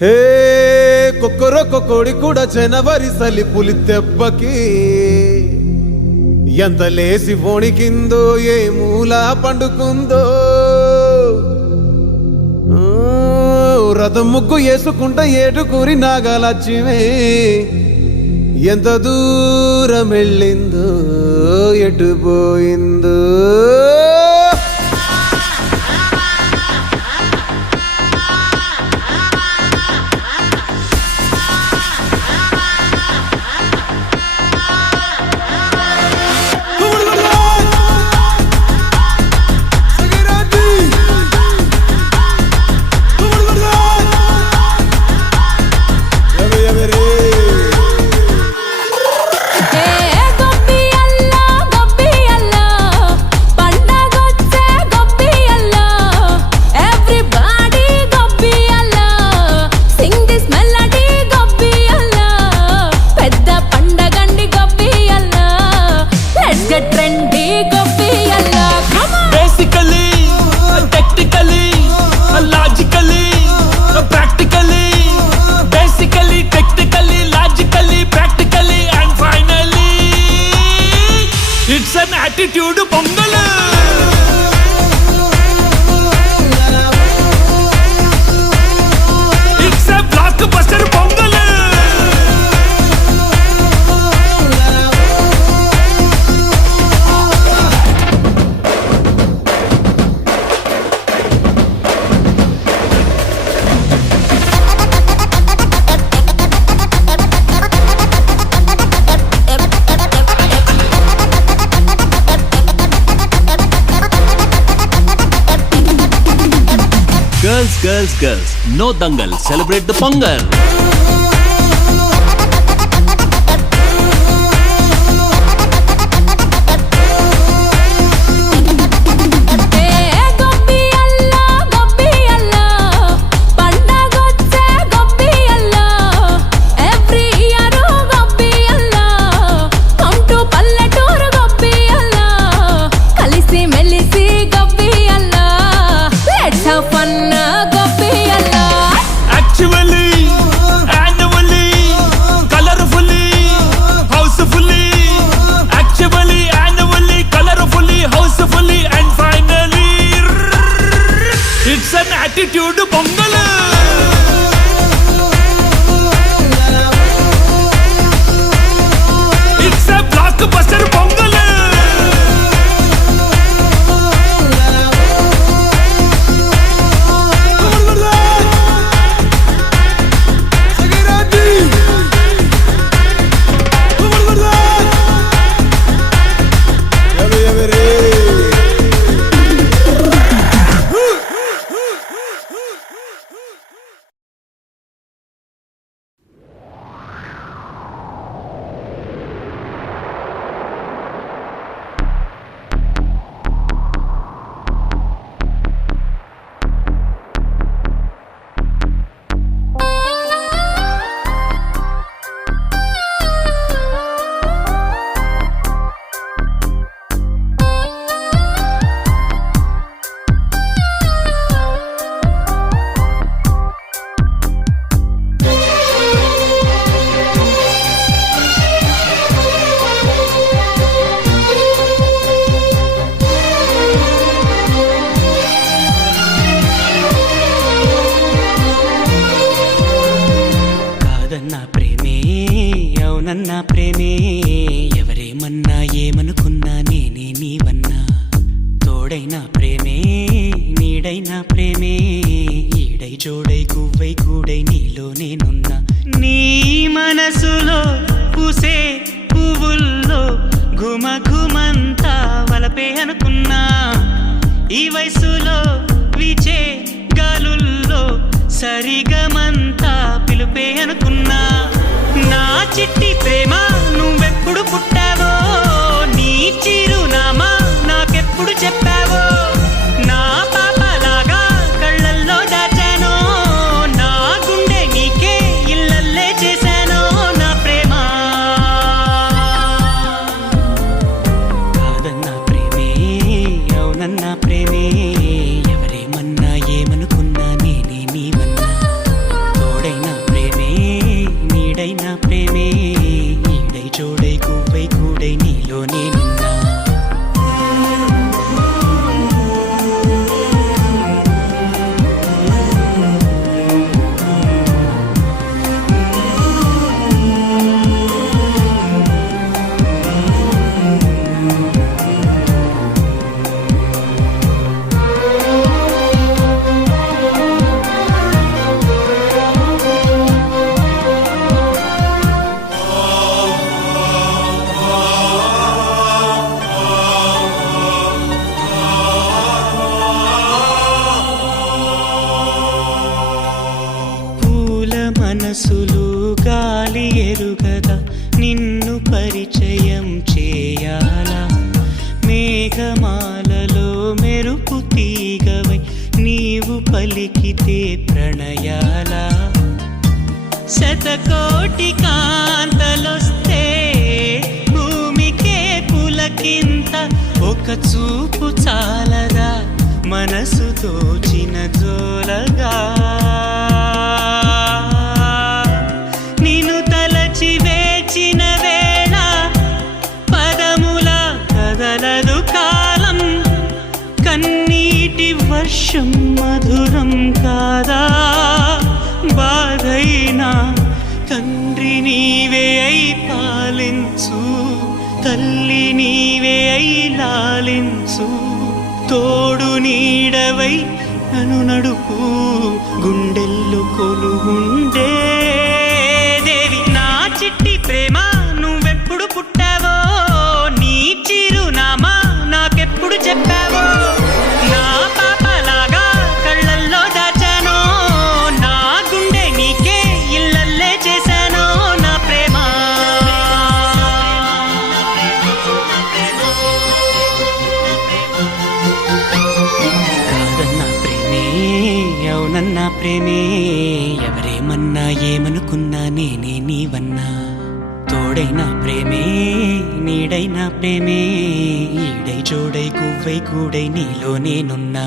హే కొక్కరొక్క కోడి కూడా జనవరి సలి పులి దెబ్బకి ఎంత లేసి వణికిందో ఏ మూల పండుకుందో రథం ముగ్గు వేసుకుంట ఏడుకూరి నాగలక్ష్మి ఎంత దూరం వెళ్ళిందో ఎటు పోయిందో attitude pongal it's a blockbuster pongal Girls, no dangal, celebrate the Pongal. Attitude pongal it's a blockbuster pongal నా ప్రేమే ఎవరేమన్నా ఏమనుకున్నా నేనే నీవన్నా తోడైన ప్రేమే నీడైన ప్రేమే ఈడై జోడై గువ్వై కూడై నీలో నేనున్నా నీ మనసులో పూసే పువ్వుల్లో ఘుమ ఘుమంతా వలపే అనుకున్నా ఈ వయసులో వీచే గాలుల్లో సరిగమంతా పిలుపే అనుకున్నా నా చిట్టి ప్రేమ నువ్వెప్పుడు పుట్టావో నీ చిరునామా నాకెప్పుడు చెప్పావో నా పాపలాగా కళ్ళల్లో దాచానో నా గుండె నీకే ఇల్లల్లే చేశానో నా ప్రేమ కాదన్న ప్రేమే అవునన్న ప్రేమే ఎవరేమన్నా ఏమనుకున్నా నేనే నీవన్నా తోడే మనసులు గాలి ఎరుగదా నిన్ను పరిచయం చేయాలా మేఘమాలలో మెరుపు తీగవై నీవు పలికితే ప్రణయాలా శతకోటి కాంతలొస్తే భూమికే పులకింత ఒక చూపు చాలదా మనసు తోచిన జోలగా నిన్ను తలచి వేచిన వేళ పదముల కదలదు కాలం కన్నీటి వర్షం మధురం కాదా బాధైనా తండ్రి నీవే అయి పాలించు తల్లి నీవే అయి లాలించు తోడు నీడవై నన్ను నడుపు గుండెల్లో కొలుగుండే దేవి నా చిట్టి ప్రేమ నువ్వెప్పుడు పుట్టావో నీ చిరునామా నాకెప్పుడు చెప్పావో నా పాపలాగా కళ్ళల్లో దాచానో నా గుండె నీకే ఇల్లల్లే చేశానో నా ప్రేమ కాదన్నా ప్రేమే అవునన్నా ప్రేమే ఎవరేమన్నా ఏమనుకున్నా నేనే నీవన్నా తోడైనా ప్రేమే నీడైనా ప్రేమే ఈడై జోడై గువ్వై గూడై నీలో నేనున్నా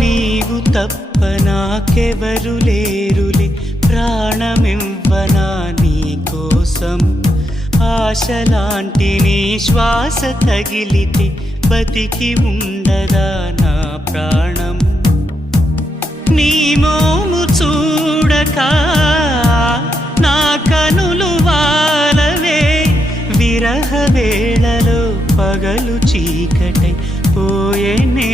నీవు తప్ప నాకెవరు లేరులే ప్రాణమివ్వనా నీ కోసం ఆశలాంటి నీ శ్వాస తగిలితే బతికి ఉండదా నా ప్రాణం నీ మోము చూడక నా కనులు వాలవే విరహ వేళలో పగలు చీకటై పోయేనే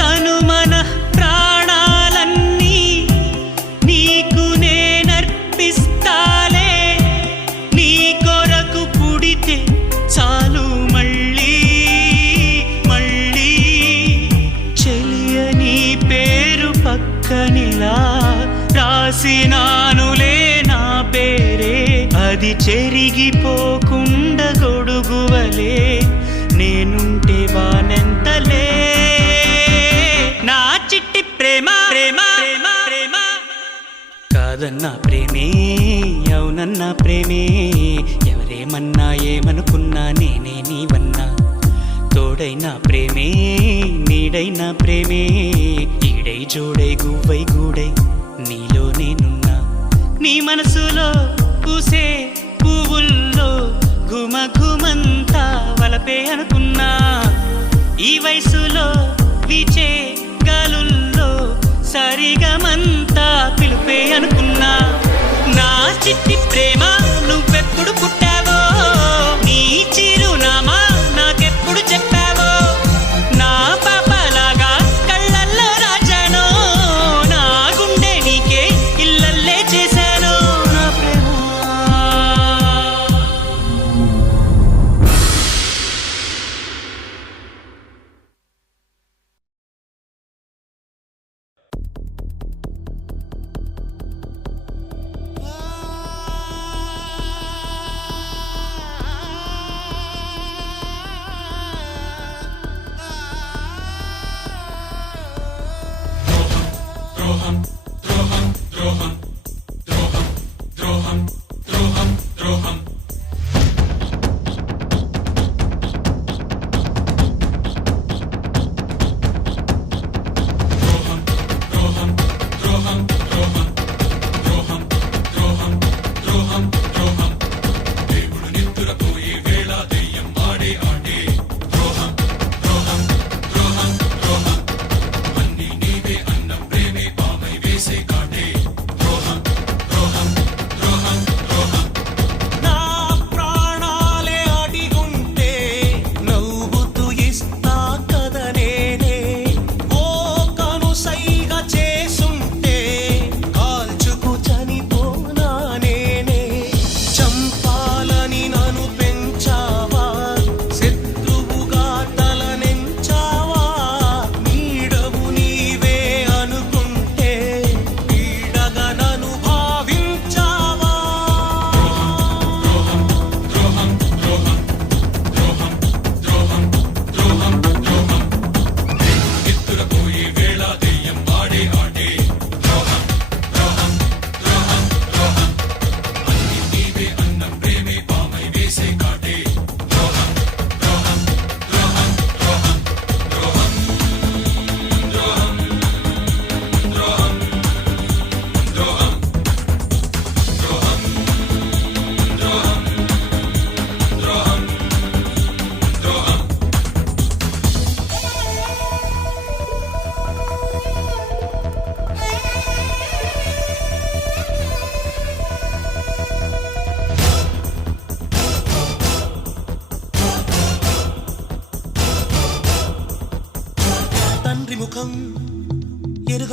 తను మన ప్రాణాలన్నీ నీకు నేనర్పిస్తాలే నీ కొరకు పుడితే చాలు మళ్ళీ మళ్ళీ చెలియ నీ పేరు పక్కనిలా రాసినానులే నా పేరే అది చెరిగిపోకుండా గొడుగువలే నేనుంటే వానెంతలే నా చిట్టి ప్రేమ ప్రేమ ప్రేమ ప్రేమ కాదన్నా ప్రేమే అవునన్నా ప్రేమే ఎవరేమన్నా ఏమనుకున్నా నేనే నీవన్నా తోడైనా ప్రేమే నీడైనా ప్రేమే ఈడై జోడై గువ్వై గూడై నీలో నేనున్నా నీ మనసులో పూసే పువ్వుల్లో ఘుమ ఘుమంతా వలపే అనుకున్నా ఈ వయసులో వీచే గాలుల్లో సరిగమంతా పిలుపే అనుకున్నా నా చిట్టి ప్రేమ నువ్వెప్పుడు పుట్టావో నీ చిరునామా నాకెప్పుడు చెప్పావో నా పాపలాగా కళ్ళల్లో రాజానో నా గుండె నీకే ఇల్లల్లే చేశానో నా ప్రేమ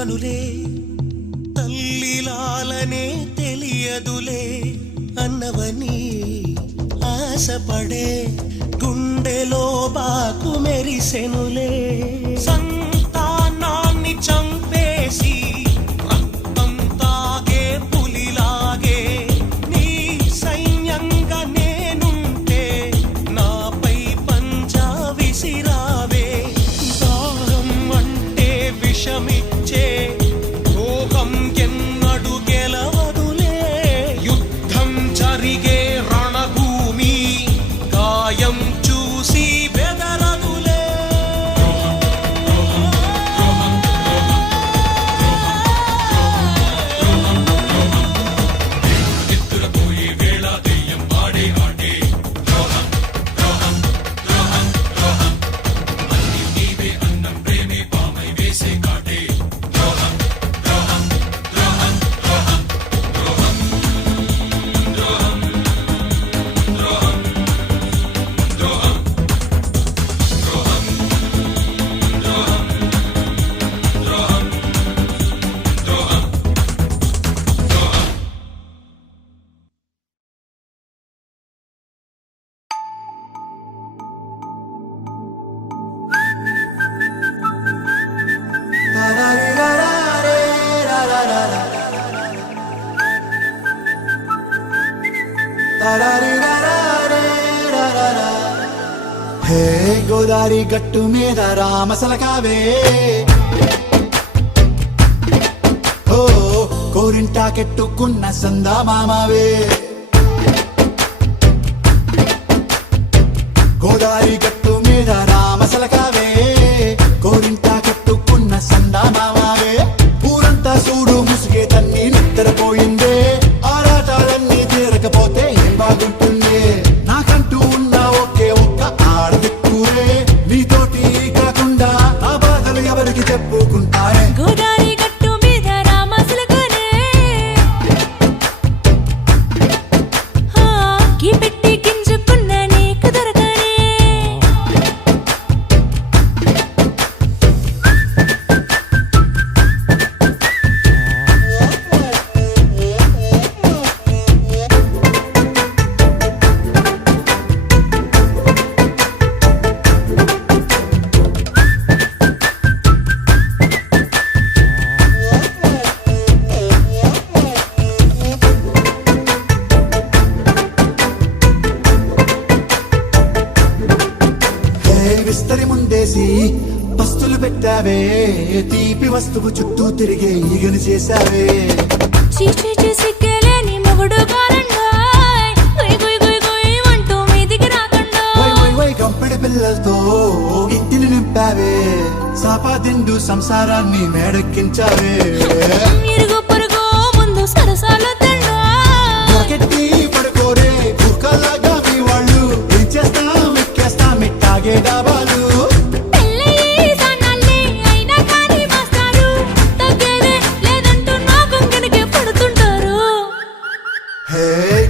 బ్రతకనులే తల్లిలాలనే తెలియదులే అన్నవని ఆశపడే గుండెలో బాకు మెరిసెనులే సంతానాన్ని చంపేసి రక్తం తాగే పులిలాగే నీ సైన్యంగా నేనుంటే నాపై పంజా విసిరావే దాహం అంటే విషమిచ్చే రోగం ఎన్నడు గెలవదులే యుద్ధం జరిగే రణభూమి గాయం చూసి బెదరదులే హే గోదారి గట్టు మీద రామసలకావే ఓ కోరింటాకెట్టుకున్న సందా మామావే గోదారి గట్టు మీద రామసలకావే కోరింటాకెట్టుకున్న సందా మామావే ఊరంతా చూడు ముసుగే తన్ని నిద్రపోయిందే ఆరాటాలన్నీ తీరకపోతే ఏం బాగుంటుంది నాకంటూ ఉన్న ఒకే ఒక్క ఆడదిక్కురే నీతోటి కాకుండా ఆ బాధలు ఎవరికి చెప్పుకుంటారే గోదారి గట్టు మీద రామసలకనే కీ పెట్టి గింజుకున్న నీకు దొరకనే విస్తరి ముందేసి పస్తులు పెట్టావే తీపి వస్తువు చుట్టూ తిరిగే ఈగని చేశావే చీచీ సిగ్గలేని మొగుడు కారండాయ్ గుయ్ గుయ్ గుయ్ గుయ్ అంటూ మీదికి రాకండా వై వై వై గంపెడి పిల్లలతో ఇంటిని నింపావే సాపాదిండు సంసారాన్ని మేడెక్కించావే ఇరుగు పొరుగు ముందు సరసాలు తండా రాకెట్టి పడుకోరే భూకాలాగా మీ వాళ్ళు ఏం చేస్తాం ఎక్కేస్తాం మిట్టాగే డాబాలు పెళ్ళయి సన్నాల్ని అయినా కానీ మాస్తారు తగ్గేదే లేదంటూ నా కొంగనికే పడుతుంటారు హే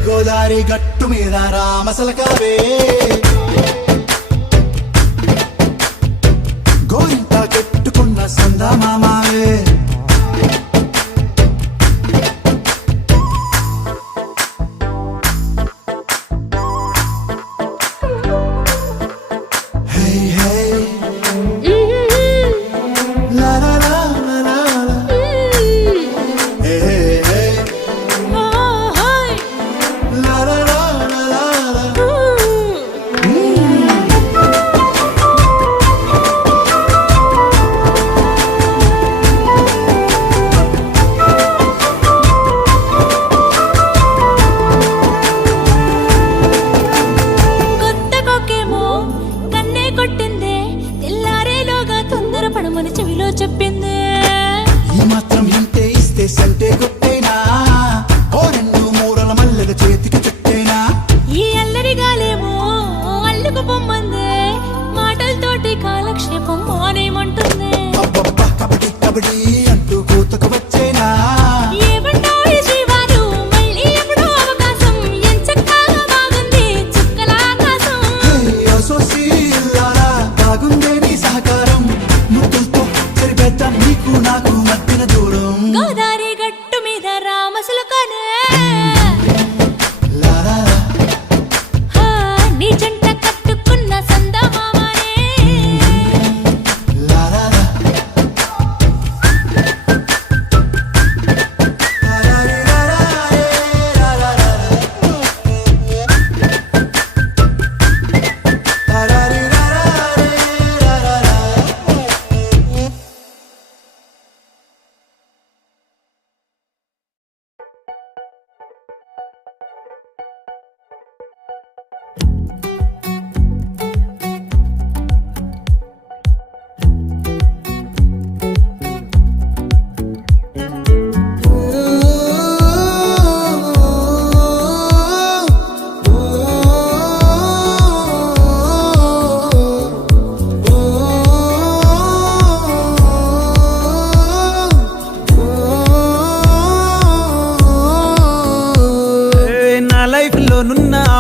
గోదారి గట్టు మీద రామసలకావే గోరింట కెట్టుకున్న సందా మామావే హే హే లా లా లా లా లా లా. హే హే లా లా లా లా లా లా.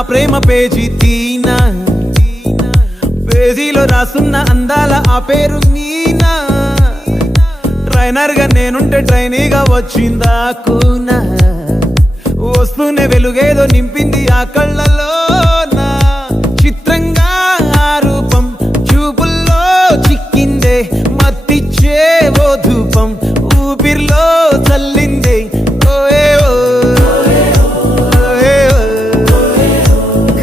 ప్రేమ పేజీ తీనా, పేజీలో రాసున్న అందాల ఆ పేరు మీనా. ట్రైనర్ గా నేనుంటే ట్రైనీగా వచ్చిందా కూనా, వస్తూనే వెలుగేదో నింపింది ఆ కళ్ళలోనా. చిత్రంగా ఆ రూపం చూపుల్లో చిక్కిందే, మత్తిచ్చే ఓ ధూపం ఊపిరిలో చల్లిందే. ఓయే ఓ, ఓయే ఓ.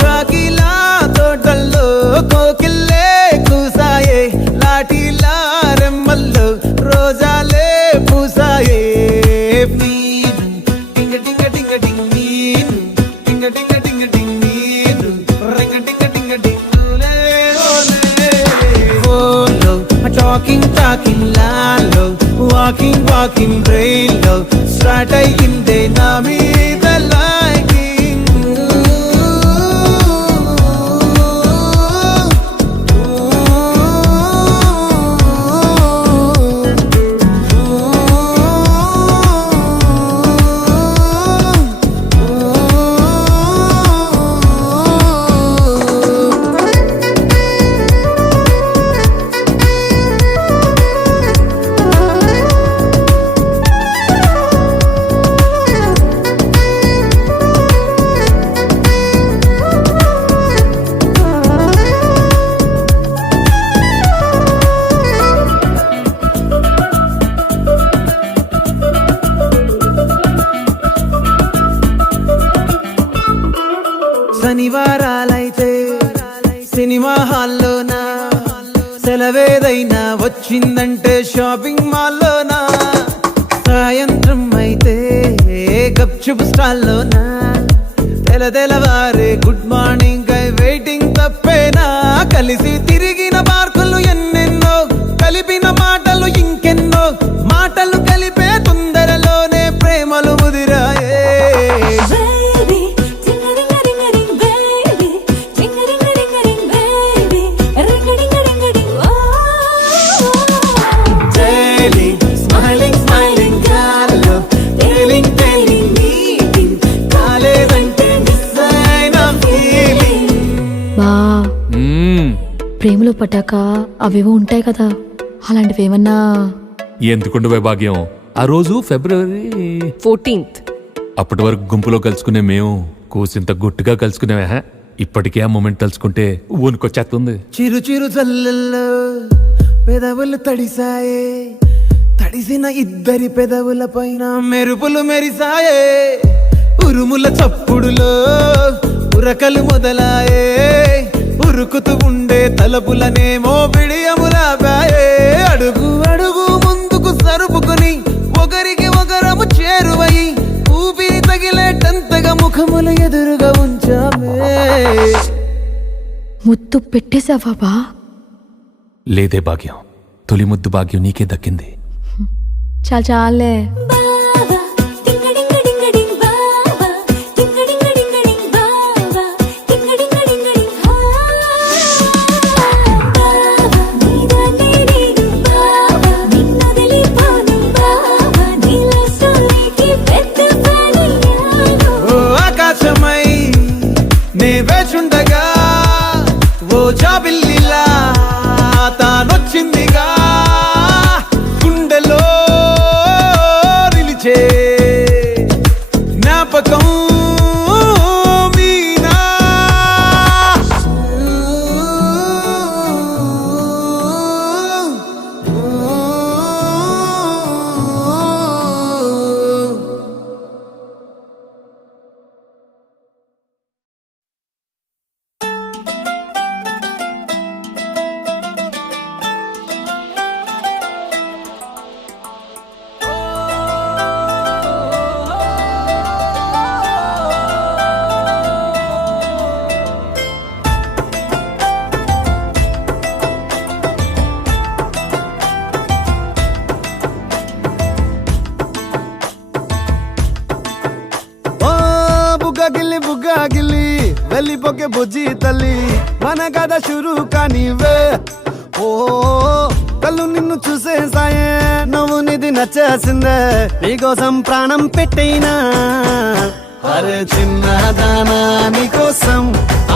కాకిలా తోటల్లో కోకిల్లే కూసాయే, లాఠీలా రెమ్మల్లో రోజాలే పూసాయే. టింగ టింగ టింగ టింగ్ నీరు, టింగ టింగ టింగ టింగ్ నీరు, రింగ టింగ టింగ టింగ్ ఓలే ఓలే. ఫోన్లో టాకింగ్ లాలో, వాకింగ్ బ్రెయిన్లో స్టార్ట్ అయ్యిందే నా మీద లైకింగ్. శనివారాలైతే సినిమా హాల్లోనా, సెలవేదైనా వచ్చిందంటే షాపింగ్ మాల్లోనా. సాయంత్రం అయితే గప్చుప్ స్టాల్లోనా, తెలవారే గుడ్ మార్నింగ్ ఐ వెయిటింగ్ తప్పేనా. కలిసి తిరిగిన పార్కులు ఎన్నెన్నో, కలిపిన మాటలు ఇంకెన్నో, మాటలు కలిపే తొందరలోనే ప్రేమలు ముదిరాయే. Baby, ting-a-ring-a-ring-a-ring, baby. Ting-a-ring-a-ring-a-ring, baby. Ring-a-ding-a-ding-a-ding, oh. Daily, smiling గాల్లో, tailing meeting, కాలేదంటే మిస్ అయిన feeling. బా ప్రేమలో పడ్డాక అవేవో ఉంటాయి కదా, అలాంటివి ఏమన్నా? ఎందుకుండే భాగ్యం, ఆ రోజు ఫిబ్రవరి 14th. అప్పటి వరకు గుంపులో కలుసుకునే మేము కూసింత గుట్టుగా కలుసుకునేవా. ఇప్పటికే ఆ మూమెంట్ తలుచుకుంటే ఊనుకొచ్చేస్తుంది. చిరు చిరు చల్లల్లో పెదవులు తడిసాయే, తడిసిన ఇద్దరి పెదవుల పైన మెరుపులు మెరిసాయే. ఉరుముల చప్పుడులో ఉరకలు మొదలాయే, ఉరుకుతూ ఉండే తలపులనేమో బిడియములాపాయే. అడుగు అడుగు ముందుకు సరుపుకొని ఒకరికి ఒకరము చేరువై, ఊపిరి తగిలేటంతగా ముఖములు ఎదురుగా ఉంచామే. ముద్దు పెట్టేశావా బా? లేదే భాగ్యం, తొలి ముద్దు భాగ్యం నీకే దక్కింది. చాలే. Baba, ting-a-ding-a-ding-a-ding, baba. Ting-a-ding-a-ding-a-ding, baba. Ting-a-ding-a-ding-a-ding, baba. నీదాన్నే నేను, baba. నిన్నొదిలిపోను, baba. నీలో సూర్యుడికి పెద్ద పనియాను. ఓ ఆకాశమై నే వేచుండగా, ఓ జాబిల్లిలా తానొచ్చిందిగా, గుండెలో నిలిచే జ్ఞాపకం మీనా. బుగ్గాగిల్లి వెళ్ళిపోకే బుజ్జి తల్లి, మన కథ షురు కానివే. ఓ కళ్ళు నిన్ను చూసేసాయే, నువ్వు నిధి నచ్చేసిందే, నీకోసం ప్రాణం పెట్టైనా. అరే చిన్నదానా నీకోసం,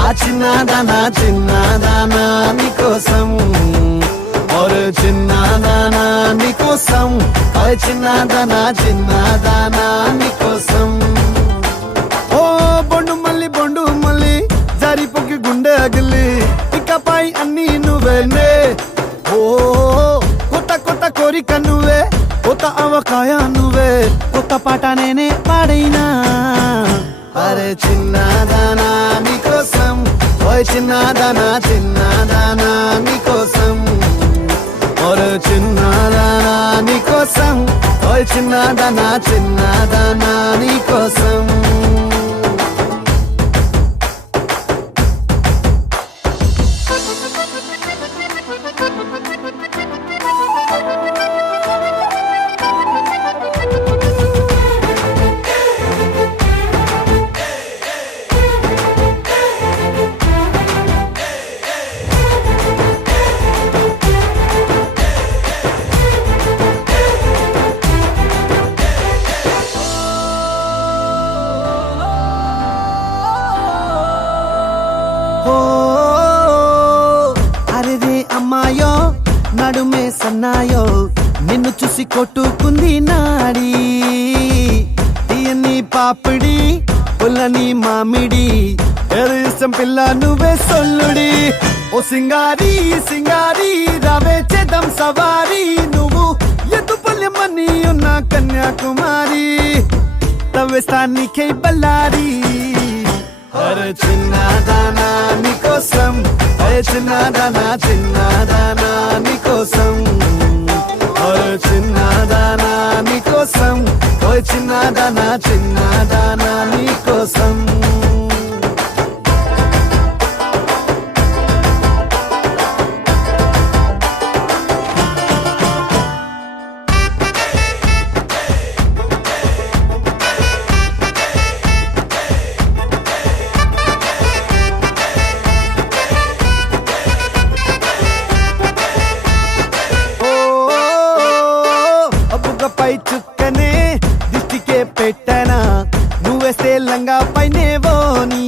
ఆ చిన్నదానా చిన్నదానా నీకోసం, ఒరే చిన్నదానా నీకోసం, ఆ చిన్నదానా చిన్నదానా నీకోసం. ఓ బొండు మళ్ళీ జారిపోకి గుండె అగిలి, ఇకపై అన్ని నువ్వేనే. ఓ కొత్త కోరిక నువ్వే, కొత్త అవకాయ నువ్వే, కొత్త పాట నేనే పాడైనా. అరే చిన్నదానా నీకోసం, ఓయ్ చిన్నదానా చిన్నదానా నీకోసం, ఒరే చిన్నదానా నీకోసం, ఓయ్ చిన్నదానా చిన్నదానా నీకోసం. అరే అమ్మాయో నడుమే సన్నాయో, నిన్ను చూసి కొట్టుకుంది నాడి. తీయని పాపిడి పుల్లని మామిడి, ఏదో ఇష్టం పిల్ల నువ్వే సొల్లుడి. ఓ సింగారి రావే చేద్దాం సవారి, నువ్వు ఎద్దు పల్లెమ్మని ఉన్న కన్యాకుమారి, తవ్వేస్తానికై బల్లారి. అరే చిన్నదానా నీకోసం, అరే చిన్నదానా చిన్నదానా నీకోసం, అరే చిన్నదానా నీకోసం, ఓయ్ చిన్నదానా చిన్నదానా నీకోసం. పై చుక్కనే దిష్టికే పెట్టనా, నువ్వేస్తే లంగా పైనే వోని,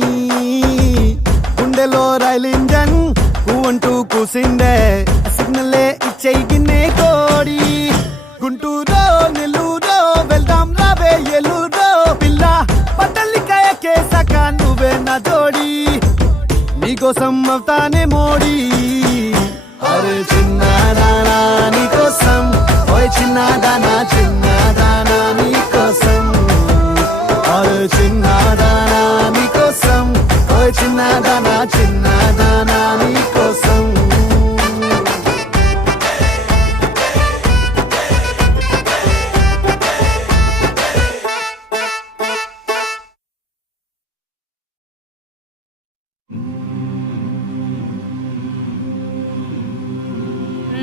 గుండెలో రైలు ఇంజన్ అంటూ కూసిందే, సిగ్నలే ఇచ్చేయి గిన్నే కోడి. గుంటూరో నెల్లూరో వెళ్దాం రావే ఎల్లూరో, పిల్ల పట్టలికాయ కేసాక నువ్వే నా జోడి, నీకోసం అవుతానే మోడి. అరే చిన్నదానా నీకోసం, ఓయ్ చిన్నదానా చిన్నదానా నీకోసం, అరే చిన్నదానా నీకోసం, ఓయ్ చిన్నదానా చిన్నదానా నీకోసం.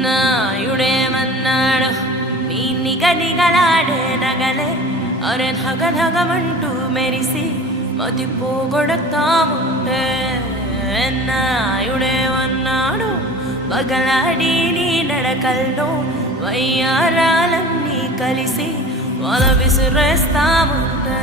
నాయుడేమన్నాడు నీ నిగనిగలాడే నగలే, అరే నగనగమంటూ మెరిసి మది పోగొడతాముంటే. నాయుడేమన్నాడు పగలాడి నీ నడకల్లో వయ్యారాలన్నీ కలిసి వల విసిరేస్తాముంటే.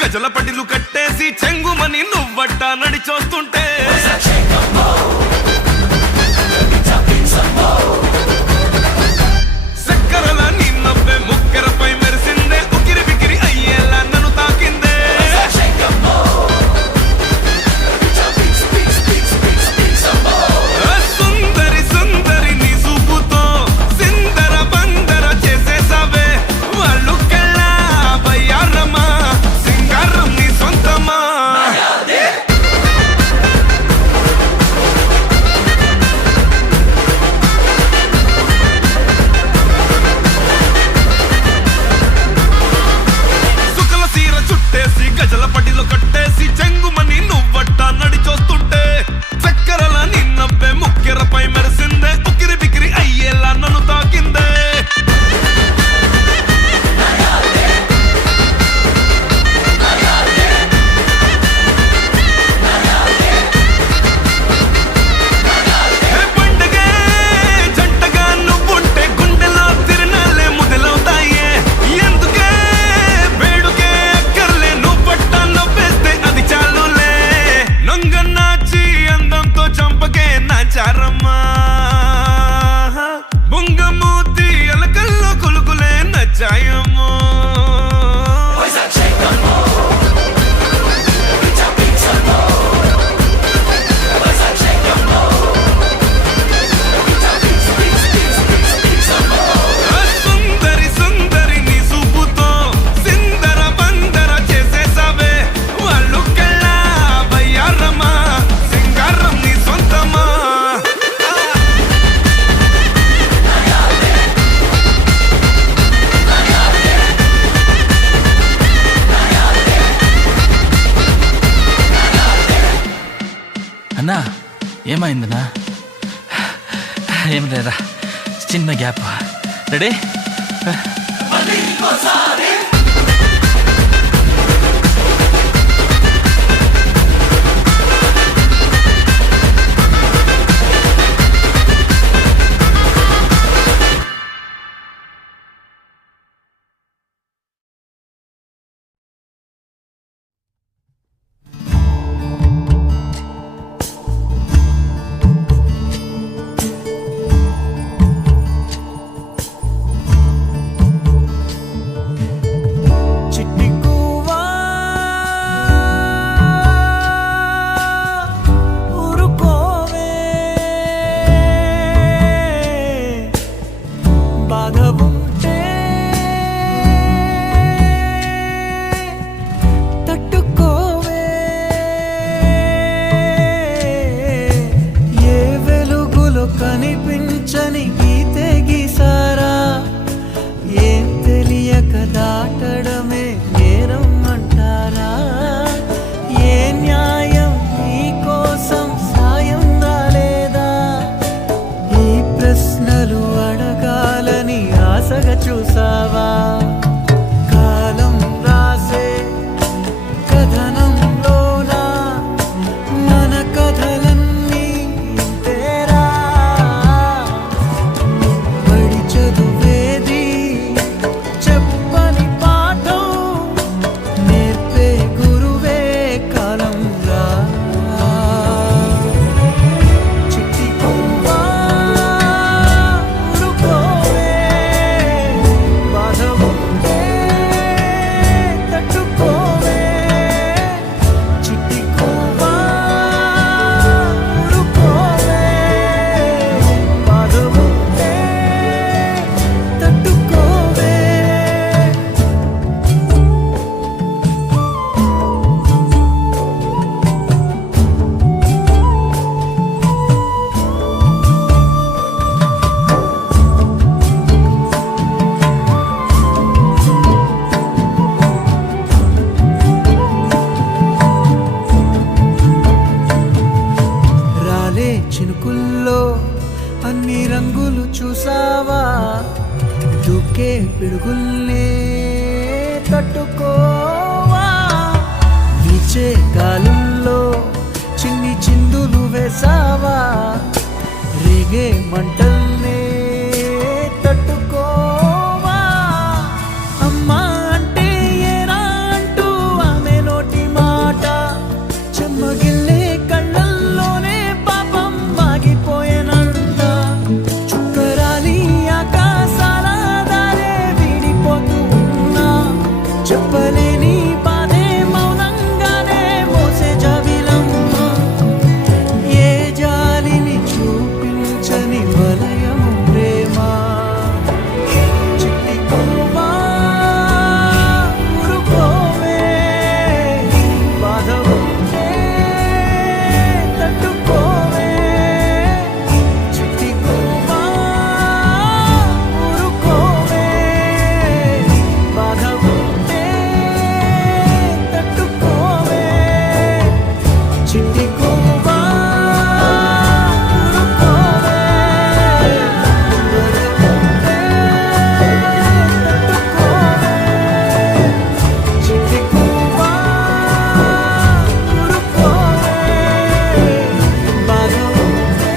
గజల పటిలు కట్టేసి చెంగుమని నువ్వట్ట నడిచొస్తుంటే, చక్కరల నిన్నవ్వే ముక్కెరపై మెరిసిందే, ఉకిరి బికిరి అయ్యేలా నన్ను తాకిందే. సుందరి సుందరి నీ చూపుతో సిందర బందర చేసేసావే, వాళ్ళు కళ్ళ బయ్యారమ్మా సింగారం నీ సొంతమా. ఏమైందినా? ఏం లేదా, చిన్న గ్యాప్. రెడీ? చిట్టి గువ్వా ఊరుకోవే, బాధ ఉంటే తట్టుకోవే, ఏ వెలుగులో కనిపించని గీతే గీసారా, ఏం తెలియక దాటడమే నేరం అంటారా, ఏ న్యాయం నీ కోసం సాయం రాలేదా, ఈ ప్రశ్నలు అడగాలని ఆశగా చూసావా, కాలం రాసే కథనంలోన మన కథలన్నీ ఇంతేరా, బడి చదువేది చెప్పని పాఠం నేర్పే గురువే కాలం రా, చిట్టి గువ్వా ఊరుకోవే, బాధ ఉంటే తట్టుకోవే, చిట్టి గువ్వా ఊరుకోవే, బాధ ఉంటే తట్టుకోవే. రాలే చినుకుల్లో అన్ని రంగులు చూసావా, దూకే పిడుగుల్నే తట్టుకోవా, వీచే గాలుల్లో చిన్ని చిందులు వేసావా, రేగే మంటల్నే తట్టుకోవా, అమ్మా అంటే ఏరా అంటూ ఆమె నోటి మాట చెమ్మగిల్లే కళ్ళల్లోనే పాపం మాగిపోయేనంట, చుక్కరాలి ఆకాశాల దారే విడిపోతూ ఉన్నా, చెప్పలేని బాధే మౌనంగానే మోసే జాబిలమ్మ, ఏ జాలిని చూపించని వలయము ప్రేమ, చిట్టి గువ్వా ఊరుకోవే, బాధ ఉంటే తట్టుకోవే, చిట్టి గువ్వా ఊరుకోవే, బాధ ఉంటే తట్టుకోవే, చిట్టి గువ్వా ఊరుకోవే, చిట్టి గువ్వా ఊరుకోవే, బాధ ఉంటే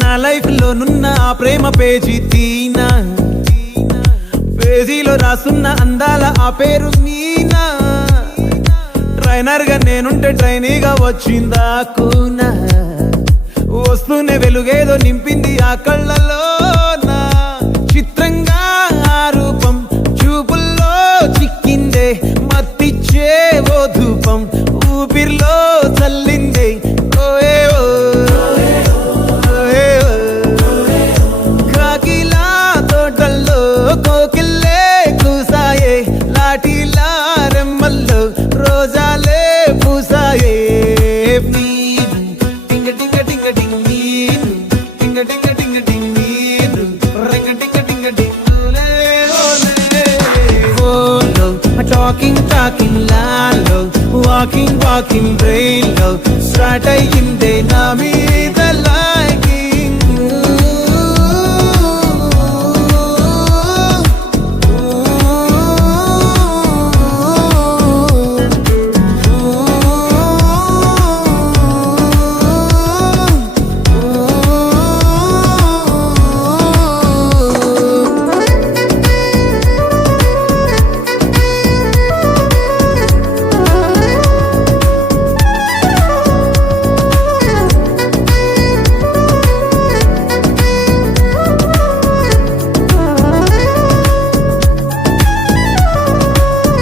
నా లైఫ్ లో నున్న ఆ ప్రేమ పేజీ తీనా, పేజీలో రాసున్న అందాల ఆ పేరు మీనా, ట్రైనర్ గా నేనుంటే ట్రైనీగా వచ్చిందా కూనా, వస్తూనే వెలుగేదో నింపింది ఆ కళ్ళలో నా చిత్రంగా ఆ రూపం చూపుల్లో చిక్కిందే మత్తిచ్చే ఓ ధూపం ఊపిరిలో చల్లిందే ఓయే ఓ ఓయే ఓ. కాకిలా తోటల్లో కోకిల్లే కూసాయే లాఠీలా రెమ్మల్లో రోజాలే పూసాయే నీరు టింగ టింగ టింగ టింగ్ నీరు టింగ టింగ టింగ టింగ్ నీరు రింగ టింగ టింగ టింగులే ఓలే ఓలో టాకింగ్ లాలో వాకింగ్ బ్రెయిన్లో స్టార్ట్ అయ్యిందే నా మీద లైకింగ్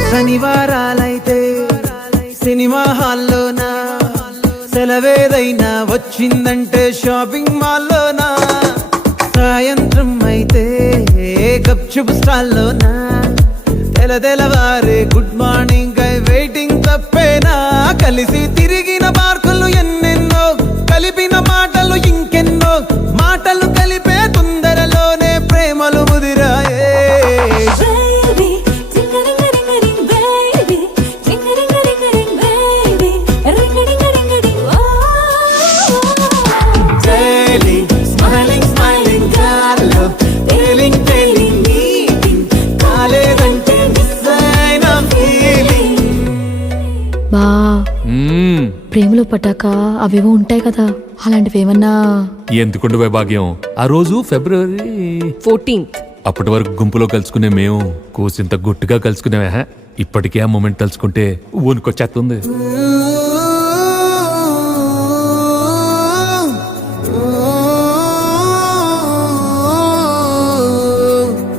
శనివారాలైతే సినిమా హాల్లోనా సెలవేదైనా వచ్చిందంటే షాపింగ్ మాల్లోనా సాయంత్రం అయితే గప్చుప్ స్టాల్లోనా తెలవారే గుడ్ మార్నింగ్ ఐ వెయిటింగ్ తప్పేనా కలిసి తిరిగిన పార్కులు ఎన్నెన్నో కలిపిన మాటలు ఇంకెన్నో మాటలు కలిపే తొందరలోనే ప్రేమలు ముదిరాయే Baby, ting-a-ring-a-ring-a-ring, baby. Ting-a-ring-a-ring-a-ring, baby. Ring-a-ding-a-ring-a-ding, oh. Daily, smiling గాల్లో tailing meeting కాలేదంటే మిస్ అయిన feeling. బా మ్మ్. ప్రేమలో పడ్డాక అవేవో ఉంటాయి కదా అలాంటివి ఏమన్నా ఎందుకుండు భాగ్యం ఆ రోజు ఫిబ్రవరి 14th. అప్పటి వరకు గుంపులో కలుసుకునే మేము కూసింత గుట్టుగా కలుసుకునేవా ఇప్పటికే ఆ మూమెంట్ తలుచుకుంటే ఊనుకొచ్చేస్తుంది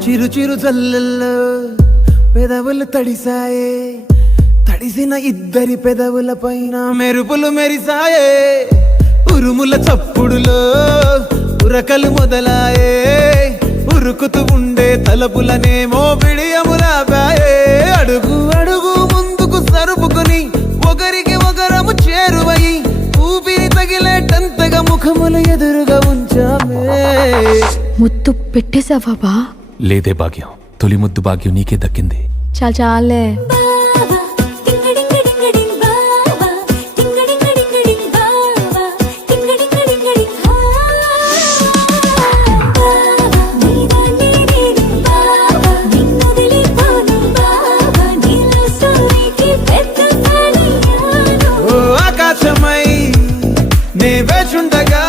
చిరు చిరు చల్లల్లో పెదవులు తడిసాయే తడిసిన ఇద్దరి పెదవుల పైన మెరుపులు మెరిసాయే ఉరుముల చప్పుడులో ఉరకలు మొదలాయే ఉరుకుతూ ఉండే తలపులనేమో బిడియములాపాయే అడుగు అడుగు ముందుకు సరుపుకుని ఒకరికి ఒకరము చేరువై ఊపిరి తగిలేటంతగా ముఖములు ఎదురుగా ఉంచామే ముద్దు పెట్టేశావా బా లేదే భాగ్యం తొలి ముద్దు భాగ్యం నీకే దక్కింది చాలే Baba, ting-a-ding-a-ding-a-ding, baba. Ting-a-ding-a-ding-a-ding, baba. Ting-a-ding-a-ding-a-ding, baba. నీదాన్ని నేను, baba. నిన్నొదిలిపోను, baba. నీలో స్టోరీకి పెద్ద fan అయ్యాను. ఓ ఆకాశమై నే వేచుండగా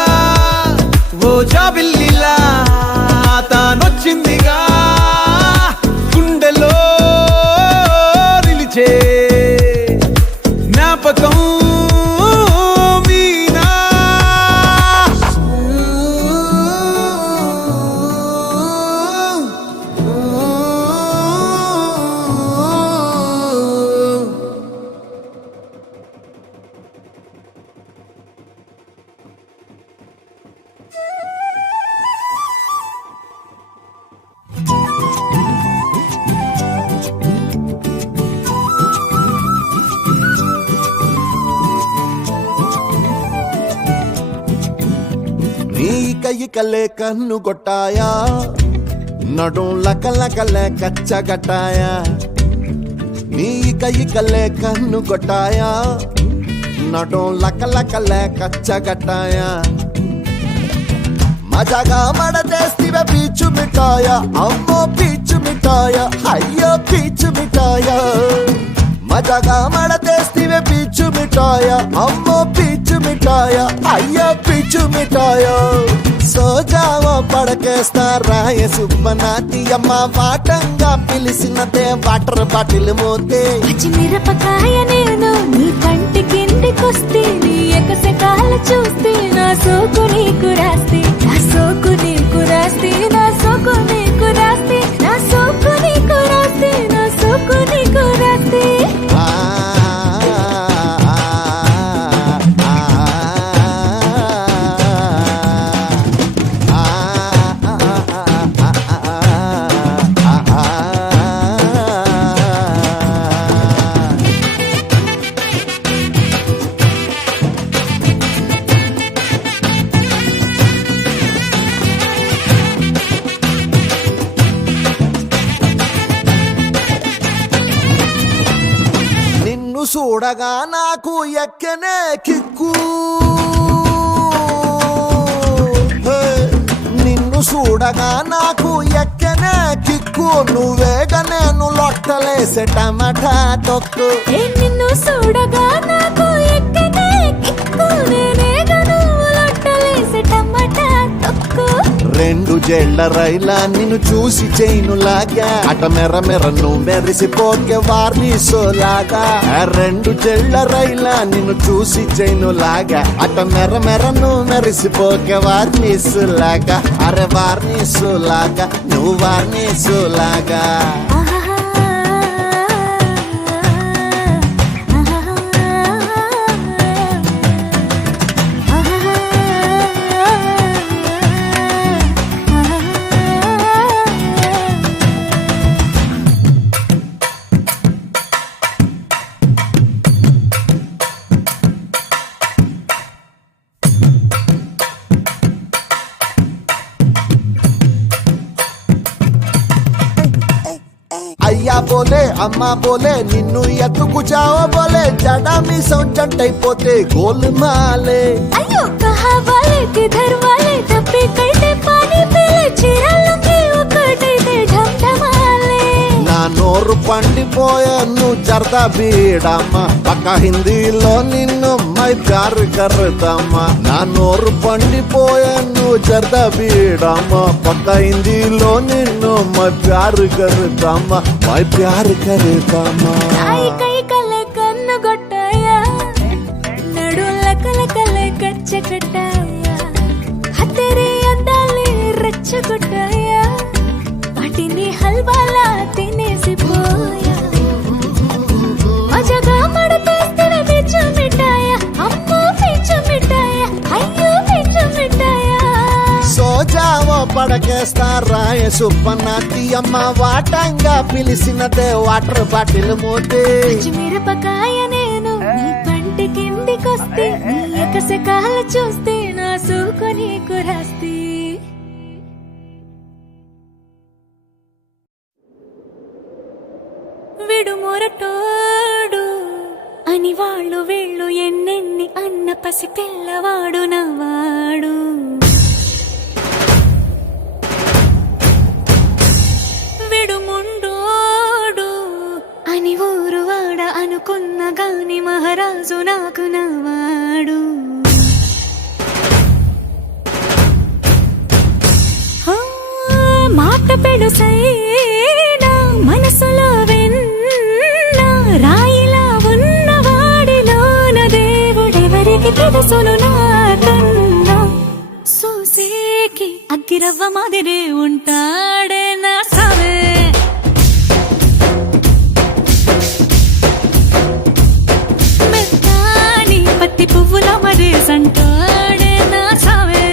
ఓ జాబిల్లిలా తానొచ్చిందిగా గుండెలో నిలిచే జ్ఞాపకం మీనా నీ కయ్యికలే కన్ను కొట్టాయా నడుం లకలకలే కచ్చగట్టాయా నీ కయ్యికలే కన్ను కొట్టాయా నడుం లకలకలే కచ్చగట్టాయా మజాగా మడదేస్తివే పీచు మిఠాయా అమ్మో పీచు మిఠాయా అయ్యో పీచు మిఠాయా మజాగా మడదేస్తివే పీచు మిఠాయా అమ్మో పీచు మిఠాయా అయ్యో పీచు మిఠాయా సో జావో పడకేస్తా రాయ సుబ్బనాతి అమ్మ వాటంగా పిలిచినదే వాటర్ బాటిల్ మోతే పచ్చిమిరపకాయ నేను నీ కంటి కిందికొస్తే నీ ఎకసెకాల చూస్తే నా సోకు నీకు రాస్తే నా సోకు నీకు రాస్తే నా సోకు నీకు రాస్తే నా సోకు నీకు రాస్తే నా సోకు నీకు రాస్తే ఆ, నిన్ను చూడగా నాకు ఎక్కనే కిక్కు హే, నిన్ను చూడగా నాకు ఎక్కనే కిక్కు నువ్వేగా నేను లొట్టలేసే టమాటా తొక్కు ఏ నిన్ను చూడగా నాకు ఎక్కనే కిక్కు నేనేగా నువ్వు లొట్టలేసే టమాటా తొక్కు రెండు జెళ్ళ రైలా నిన్ను చూసి చైనులాగా అట మెర మెర నువ్వు మెరిసిపోకే వార్నిసోలాగా రెండు జెళ్ళ రైలా నిన్ను చూసి చైనులాగా అట మెర మెర నువ్వు మెరిసిపోకే వార్నిసులాగా అరే వార్నిసులాగా నువ్వు వార్నిసులాగా అయ్యా బోలే అమ్మా బోలే నిన్ను ఎత్తుకు చావో బోలే జడా మీ సొంటైపోతే గోల్ మాలే అయ్యో కహా వాలే కిధర్ వాలే డబ్బే కైతే పానీ పీలే చీరలకి ఒకటైతే ఢంఢమాలే నా నోరు పండిపోయా నువ్వు జర్దా బీడమ్మా పక్క హిందీలో నిన్ను మై ప్యార్ కర్రదమ్మా నా నోరు పండిపోయా నువ్వు జర్దా బీడమ్మా పక్క హిందీలో నిన్ను మై ప్యార్ కర్రదమ్మా మై ప్యార్ కర్రదమ్మా నాయి కై కలే కన్ను గొట్టాయా నడుల కల కలే కచ్చ కట్టాయా హతేరే అందాలే రెచ్చగొట్టాయా వాటిని హల్వాలా తినేసిపోయా మజగా మడతేస్తున్న పిచ్చు మిఠాయా అమ్మో పిచ్చు మిఠాయా అయ్యో పిచ్చు మిఠాయా సోజావో పడకేస్తా రాయ సుబ్బనాతి అమ్మ వాటంగా పిలిచినదే వాటర్ బాటిల్ మోతే పచ్చిమిరపకాయ నేను నీ పంటి కిందికొస్తే నీ ఎకసెకాల చూస్తే నా సూకు నీకు రాస్తే విడుమొరటోడు అని వాళ్ళు వీళ్ళు ఎన్నెన్ని అన్న పసి పిల్లవాడు నవ్వాడు విడుముండోడు అని ఊరు వాడ అనుకున్న గాని మహారాజు నాకు నవ్వాడు ఆ, మాట పెడుసైనా మనసులో వెన్న రాయిలా ఉన్నవాడిలోన దేవుడెవరికి తెలుసును నాకన్నా సూసేకి అగ్గిరవ్వ మాదిరే ఉంటాడే నా సావే మెత్తాని పత్తి పువ్వుల మరేసంటాడే నా సావే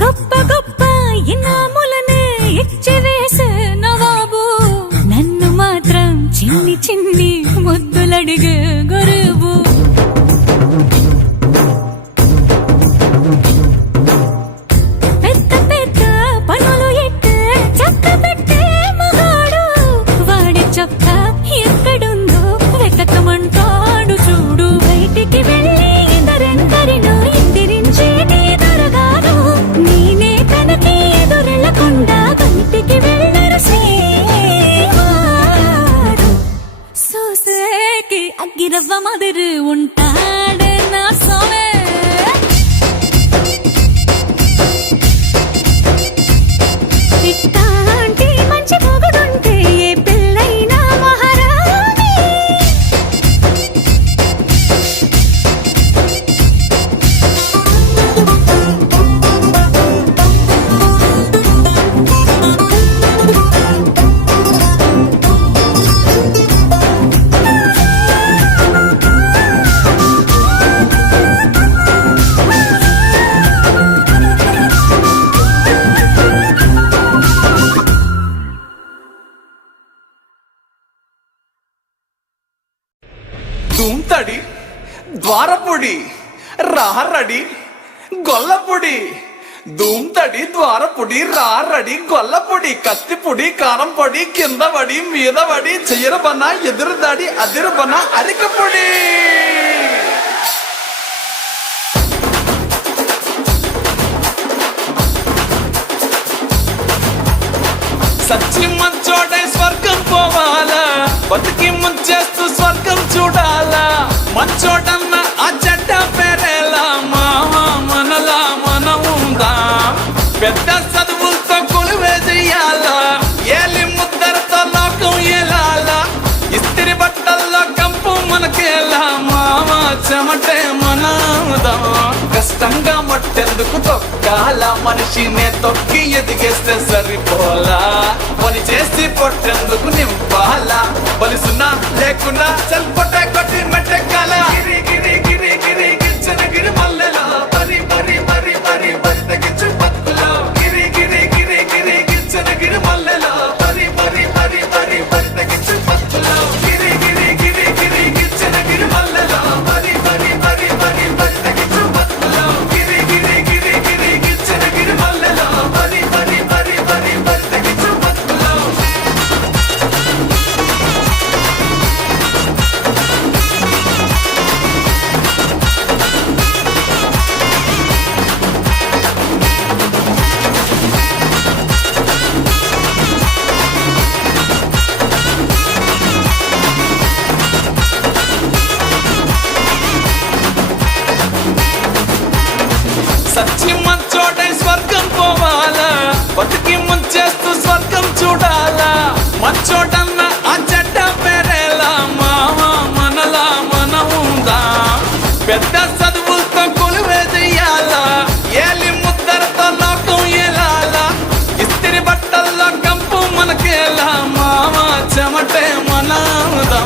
గొప్ప గొప్ప ఇనాములనే ఇచ్చివేసే నవాబు నన్ను మాత్రం చిన్ని చిన్ని ముద్దులడిగే గురువు పెద్ద పెద్ద పనులు ఎట్టే చక్క పెట్టే మగాడు వాడి చొక్క ఎక్కడుందో వెతకమంటాడు చూడు బయటికి వెళ్ళి ఇద్దరెందరినో ఇందిరించేటి దొరగారు నేనే తనకి ఎదురెళ్ళకుండా బయటికి వెళ్ళరు శ్రీవారు సోసేకి అగ్గిరవ్వ మదిరి ఉంటాడే నా సోమే ఇట్టాంటి మంచి మొగుడుంటే ఏ పిల్లైనా మహారాణి ధూమ్తడి ద్వారపుడి రారడి గొల్లపుడి ధూమ్తడి ద్వారపుడి రారడి గొల్లపుడి కత్తిపుడి కారం పొడి కింద పడి మీద పడి చెయ్యరబన ఎదురుదాడి అదిరుబన అరికపుడి సచ్చి మంచోడే స్వర్గం పోవాలా బతికి ముంచేస్తూ స్వర్గం చూడాలా మంచోడన్న ఆ చెడ్డ పేరేలా మావా మనలా మనం ఉందా పెద్ద చదువులతో కొలువే చెయ్యాలా ఏలి ముద్దరతో లోకం ఏలాలా ఇస్తిరి బట్టల్లో కంపు మనకేలా మావా చెమటే మనదా కష్టంగా మట్టెందుకు తొక్కాల మనిషినే తొక్కి ఎదిగేస్తే సరిపోలా పని చేసి పొట్టెందుకు నింపాలా బలిసున్నా లేకున్నా చల్పొట్ట కొట్టి మెట్టెక్కాల గిరి గిరి గిరి గిరి గిచ్చన గిరి మల్లెలో పరి పరి పరి పరి పరి తగ్గించు పక్కులో గిరి గిరి గిరి గిరి గిచ్చన గిరి మల్లెలో పరి పరి పరి పరి పరి తగ్గించు పక్కులో గిరి గిరి గిరి గిరి గిచ్చన గిరి మల్లెలో పరి పరి పరి పరి పరి తగ్గించు పక్కులో గిరి గిరి గిరి గిరి గిచ్చన గిరి మల్లెలో పరి పరి పరి పరి పరి తగ్గించు పక్కులో సచ్చి మంచోడే స్వర్గం పోవాలా బతికి ముంచేస్తూ స్వర్గం చూడాలా మంచోడన్న ఆ చెడ్డ పేరేలా మావా మనలా మనం ఉందా పెద్ద చదువులతో కొలువే చెయ్యాలా ఏలి ముద్దరతో లోకం ఏలాలా ఇస్తిరి బట్టల్లో కంపు మనకేలా మావా చెమటే మనదా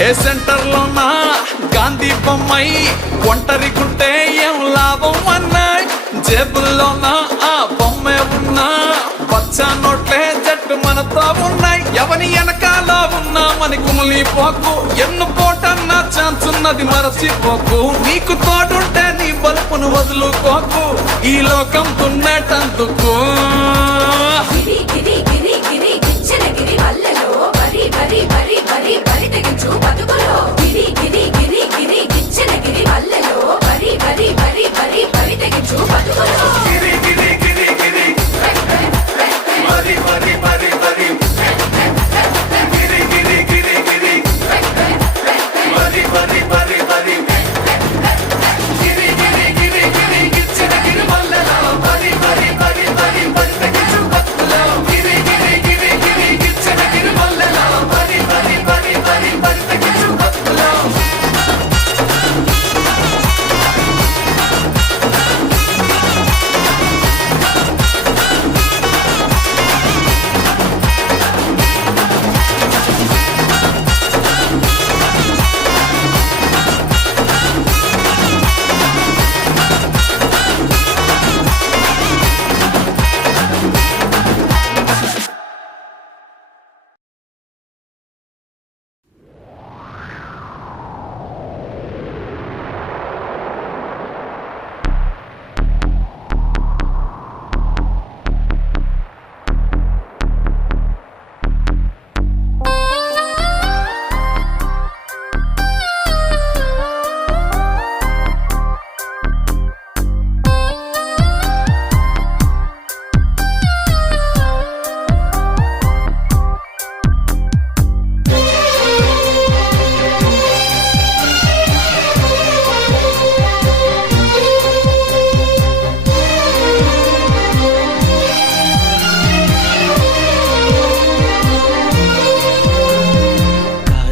ఏ సెంటర్లోనా గాంధీ బొమ్మై ఒంటరి గుంటే ఏం లాభం అన్నాయి జేబుల్లోనా ఆ బొమ్మే ఉన్నా పచ్చ నోట్లే జట్టు మనతో ఉన్నాయి ఎవని వెనకాల ఉన్నా మని కుమిలి పోకు ఎన్ను పోటన్నా ఛాన్స్ ఉన్నది మరచిపోకు నీకు తోడుంటే నీ బలుపును వదులుకోకు ఈ లోకం దున్నేటందుకు గిరి గిరి గిరి గిరి గిచ్చన గిరి మల్లెలో బరి బరి బరి బరి బరి తెగించు బతుకులో గిరి గిరి గిరి గిరి గిచ్చన గిరి మల్లెలో బరి బరి బరి బరి బరి తెగించు బతుకులో గిరి గిరి గిరి గిరి బరి బరి బరి బరి గిరి గిరి గిరి గిరి బరి బరి బరి బరి గిరి గిరి గిరి గిరి గిచ్చన గిరి మల్లెలో బరి బరి బరి బరి బరి తెగించు బతుకులో గిరి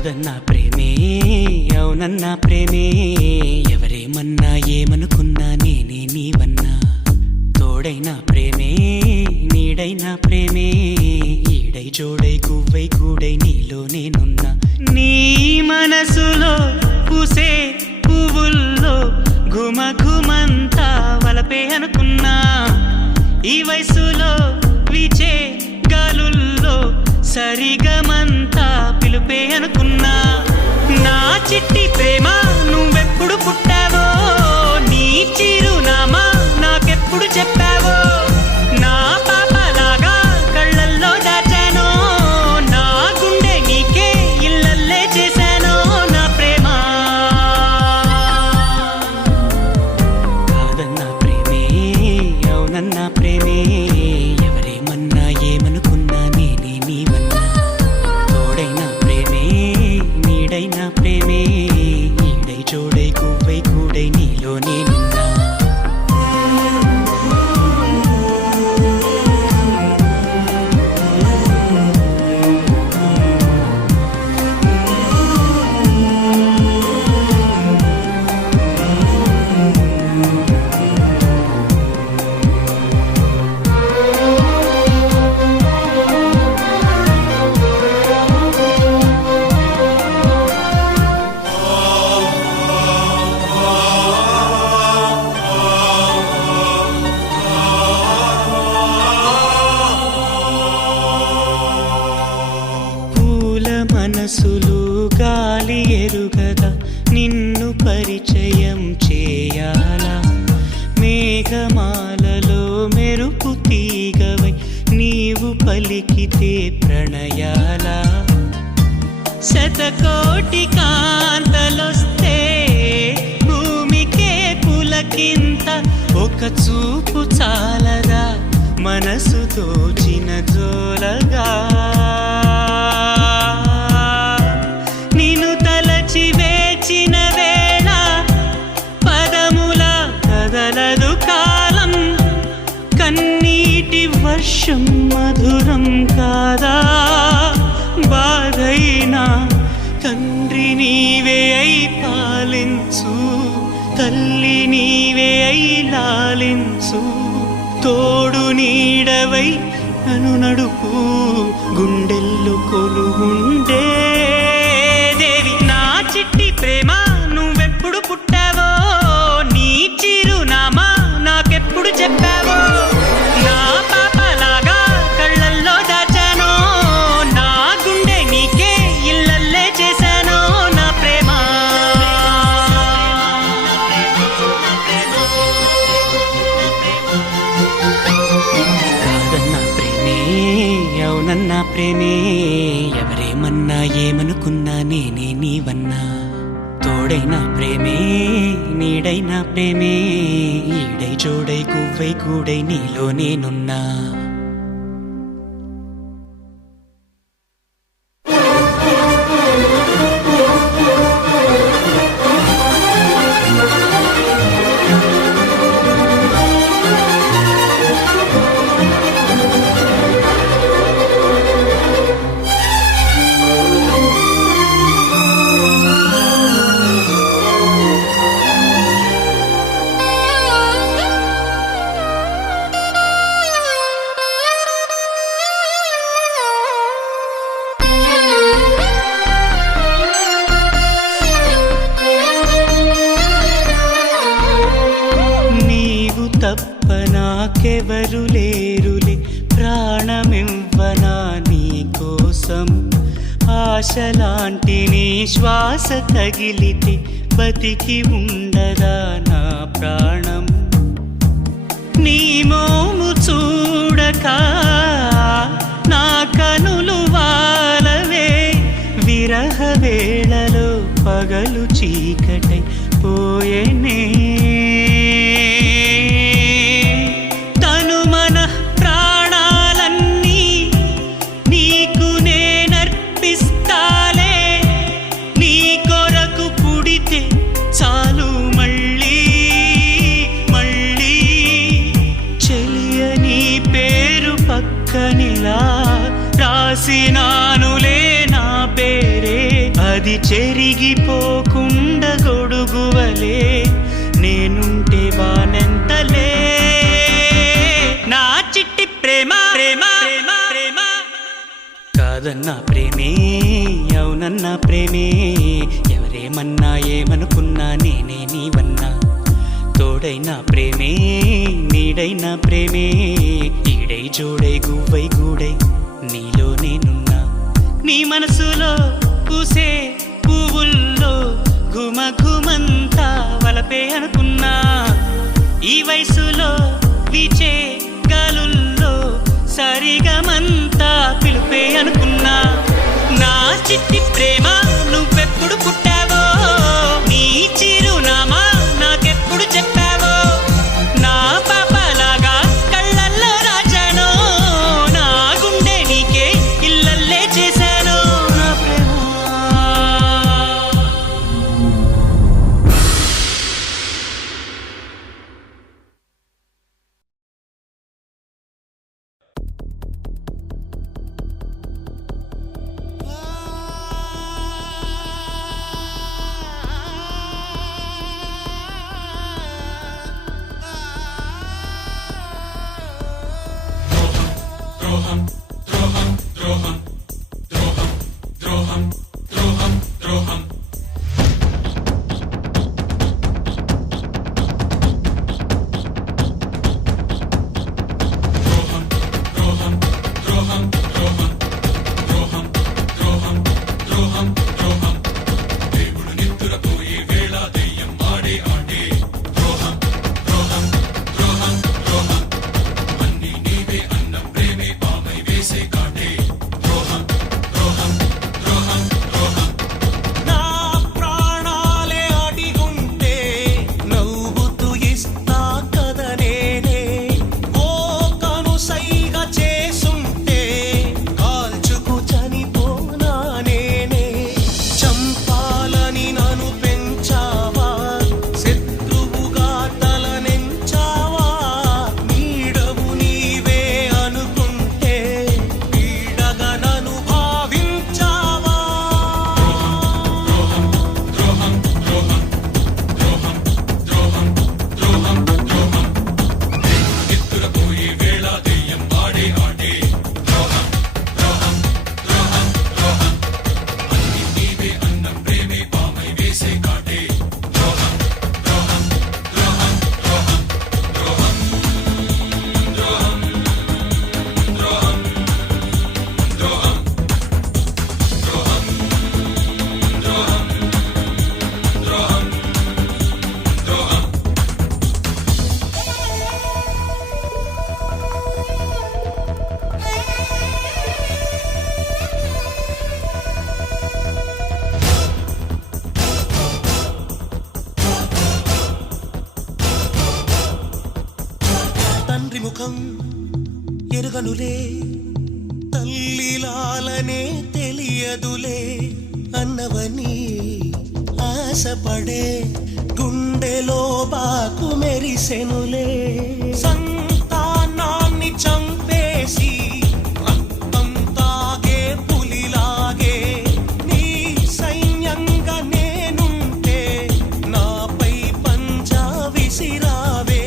కాదన్నా ప్రేమే అవునన్నా ప్రేమే ఎవరేమన్నా ఏమనుకున్నా నేనే నీవన్నా తోడైనా ప్రేమే నీడైనా ప్రేమే ఈడై జోడై గువ్వై కూడై నీలో నేనున్నా నీ మనసులో పూసే పువ్వుల్లో ఘుమ ఘుమంతా వలపే అనుకున్నా ఈ వయసులో వీచే గాలుల్లో సరిగమంతా పిలుపే అనుకున్నా నా చిట్టి ప్రేమ నువ్వెప్పుడు పుట్టావో నీ చిరునామా నాకెప్పుడు చెప్పావో నా పాపలాగా కళ్ళల్లో దాచానో నా గుండె నీకే ఇల్లల్లే చేశానో నా ప్రేమ కాదన్నా ప్రేమే అవునన్నా ప్రేమే ఎవరేమన్నా ఏమనుకున్నా నేనే నీవన్నా తోడైనా ప్రేమే నీడైనా ప్రేమే ఈడై జోడై గువ్వై కూడై నీలో నేనున్నా పూల మనసులు గాలి ఎరుగదా నిన్ను పరిచయం చేయాలా మేఘమాలలో మెరుపు తీగవై నీవు పలికితే ప్రణయాలా శతకోటి కాంతలొస్తే భూమికే పులకింత ఒక చూపు చాలదా మనసు దోచిన జోలగా నిన్ను తలచి వేచిన వేళ పదముల కదలదు కాలం కన్నీటి వర్షం మధురం కాదా బాధైనా తండ్రి నీవే అయి పాలించు తల్లి నీవే అయి లాలించు తోడు నీడవై నన్ను నడుపు గుండెల్లో కొలుగుండే దేవి నా చిట్టి ప్రేమ నువ్వెప్పుడు పుట్టావో నీ చిరునామా నాకెప్పుడు చెప్పావో నా పాపలాగా కళ్ళల్లో దాచానో నా గుండె నీకే ఇల్లల్లే చేశానో నా ప్రేమ కాదన్నా ప్రేమే అవునన్నా ప్రేమే ఎవరేమన్నా ఏమనుకున్నా నేనే నీవన్నా తోడైనా ప్రేమే నీడైనా ప్రేమే ఈడై జోడై గువ్వై కూడై నీలో నేనున్నా నీవు తప్ప నాకెవరు లేరులే ప్రాణమివ్వనా నీ కోసం ఆశలాంటి నీ శ్వాస తగిలితే బతికి ఉండదా నా ప్రాణం నీ మోము చూడక నా కనులు వాలవే విరహ వేళలో పగలు చీకటై పోయేనే తను మన ప్రాణాలన్నీ నీకు నేనర్పిస్తాలే నీ కొరకు పుడితే చాలు మళ్ళీ మళ్ళీ చెలియ నీ పేరు పక్కనిలా రాసినానులే నా పేరే అది అది చెరిగిపోకుండా గొడుగువలే నేనుంటే వానెంతలే నా చిట్టి ప్రేమ ప్రేమ ప్రేమ ప్రేమ కాదన్న ప్రేమే అవునన్న ప్రేమే ఎవరేమన్నా ఏమనుకున్నా నేనే నీవన్నా తోడైన ప్రేమే నీడైన ప్రేమే ఈడై జోడై గువ్వై గూడై నీలో నేనున్నా నీ మనసులో పూసే పువ్వుల్లో ఘుమ ఘుమంతా వలపే అనుకున్నా ఈ వయసులో వీచే గాలుల్లో సరిగమంతా పిలుపే అనుకున్నా నా చిట్టి ప్రేమ నువ్వెప్పుడు పుట్టావో నీ చిరునామా నాకెప్పుడు చెప్పావో నా పాపలాగా కళ్ళల్లో రాజానో నా గుండె నీకే ఇల్లల్లే చేశాను నా ప్రేమ నా ప్రాణాలే అడిగుంటే నవ్వుతూ ఇస్తా కదా నేనే ఓ కనుసైగ చేసుంటే కాల్చుకు చనిపోనా నేనే చంపాలని నన్ను పెంచావా శత్రువుగా తలనెంచావా నీడవు నీవే అనుకుంటే పీడగా నన్ను భావించావా తండ్రి ముఖం ఎరుగనులే తల్లిలాలనే తెలియదులే అన్నవని ఆశపడే గుండెలో బాకు మెరిసెనులే సంతానాన్ని చంపేసి రక్తం తాగే పులిలాగే నీ సైన్యంగా నేనుంటే నాపై పంజా విసిరావే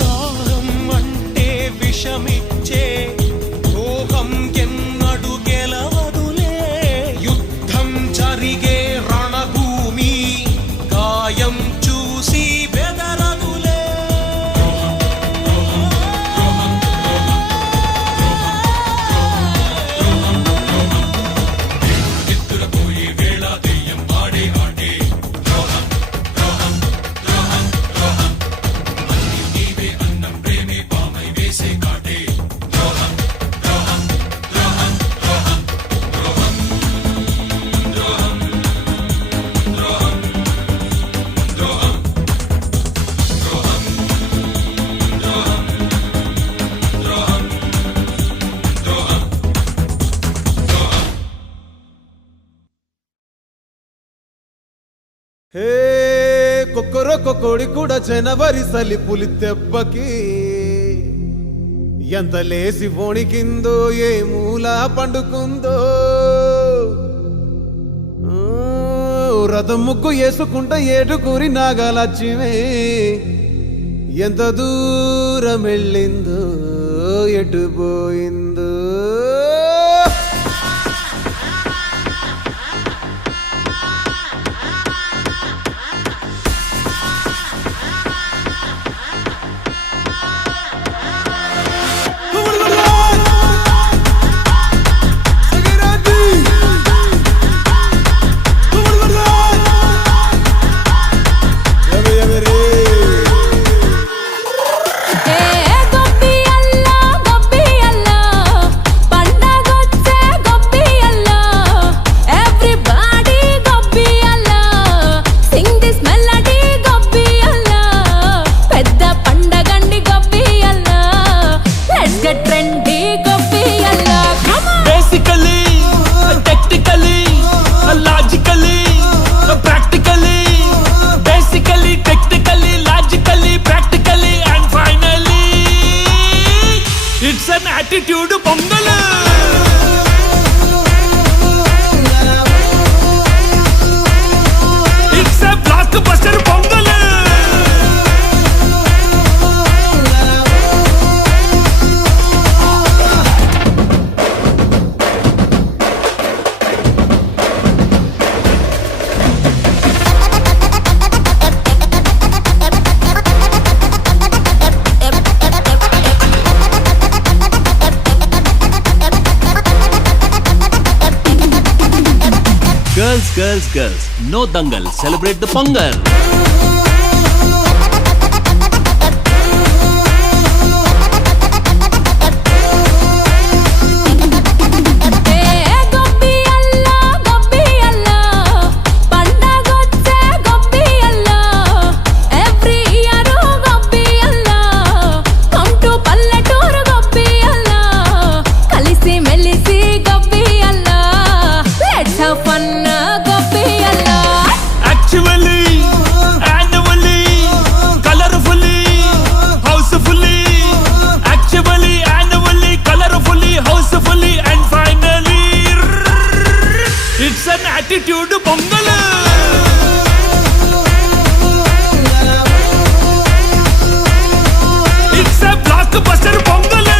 దాహం అంటే విషమిచ్చే రోగం ఎన్నడు గెలవదులే యుద్ధం జరిగే రణభూమి గాయం చూసి బెదరదులే హే కొక్కరొక్క కోడి కూడా జనవరి సలి పులి దెబ్బకి ఎంత లేసి వణికిందో ఏ మూల పండుకుందో నాతో ముగ్గు వేసుకుంటా ఏటుకూరి నాగలక్ష్మి ఎంత దూరం వెళ్ళిందో ఎటు పోయిందో basically technically logically practically basically technically logically practically and finally it's an attitude pongal it's a blockbuster Pongal Girls, girls, girls, no dangal, celebrate the Pongal. It's an attitude pongal it's a blockbuster pongal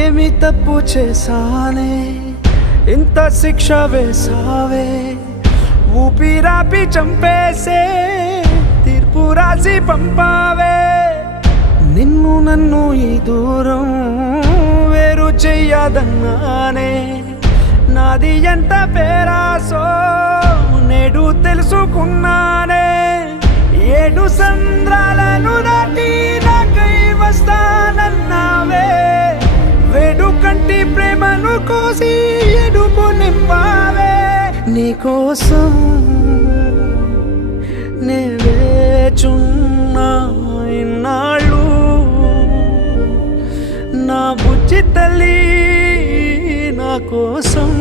ఏమి తప్పు చేశానే ఇంత శిక్ష వేసావే ఊపిరాపి చంపేసే తీర్పు రాసి పంపావే నిన్ను నన్ను ఈ దూరం వేరు చెయ్యదన్నానే నాది ఎంత పేరాసో నేడు తెలుసుకున్నానే 7 సంద్రాలను దాటి నాకై వస్తానన్నావే వేడు కంటి ప్రేమను కోసి ఎడుపు నింపావే నీకోసం నే వేచున్నా ఇన్నాళ్ళు నా బుజ్జి తల్లి నా కోసం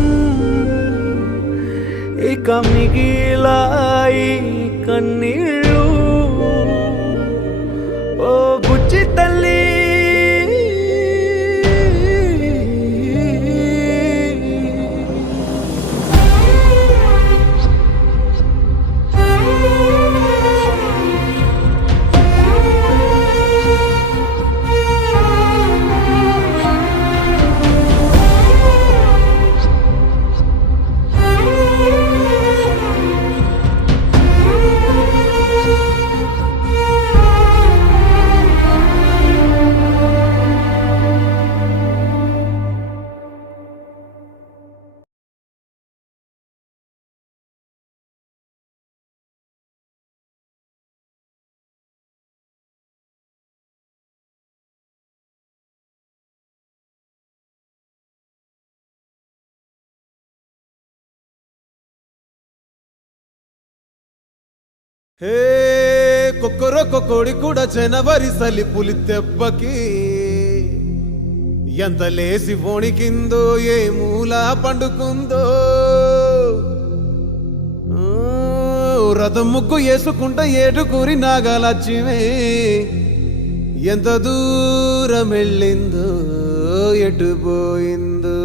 ఇక మిగిలాయి కన్నీళ్ళు ఓ బుజ్జి తల్లి హే కొక్కరొక్క కోడి కూడా జనవరి సలి పులి దెబ్బకి ఎంత లేసి వణికిందో ఏ మూల పండుకుందో రథం ముగ్గు వేసుకుంట ఏడుకూరి నాగలక్ష్మి ఎంత దూరం వెళ్ళిందో ఎటు పోయిందో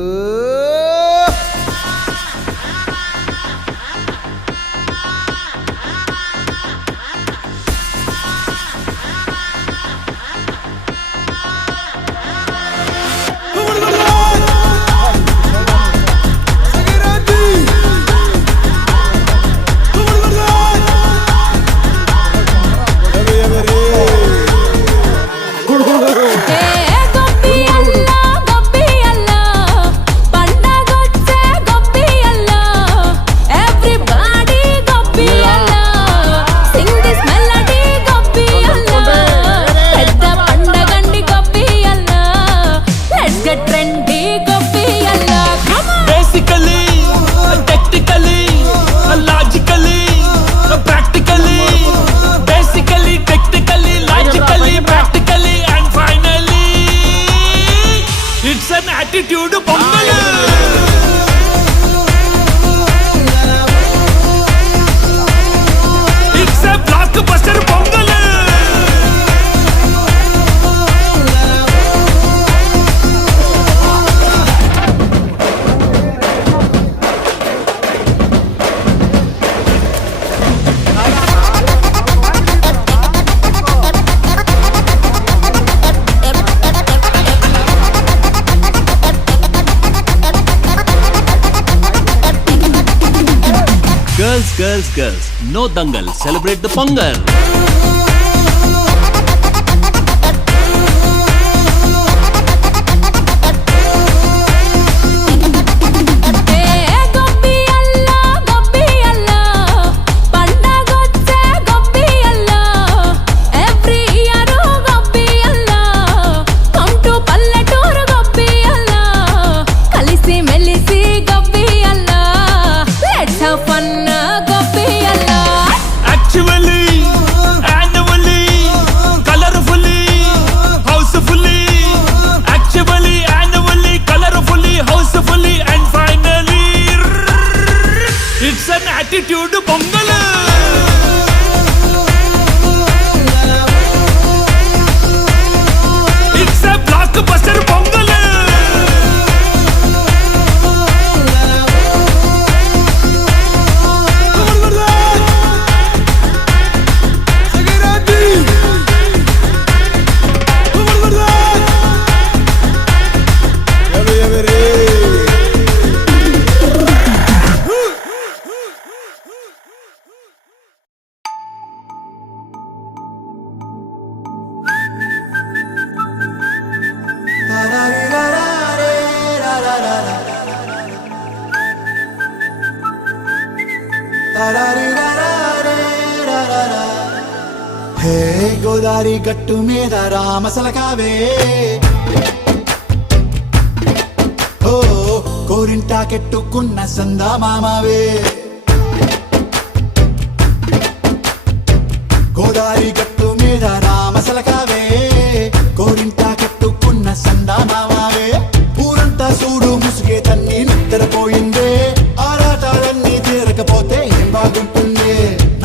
attitude Pongal it's a blockbuster Pongal Girls, girls, girls, no dangal, celebrate the Pongal. attitude Pongal it's a blockbuster Pongal hey Godari గట్టు మీద రామసలకావే ఓ కోరింటా కెట్టుకున్న సందా మామావే గోదారి గట్టు మీద రామసలకావే కోరింటా కెట్టుకున్న సందా మామావే ఊరంతా చూడు ముసుగే తన్ని నిద్రపోయిందే ఆరాటాలన్నీ తీరకపోతే ఏం బాగుంటుంది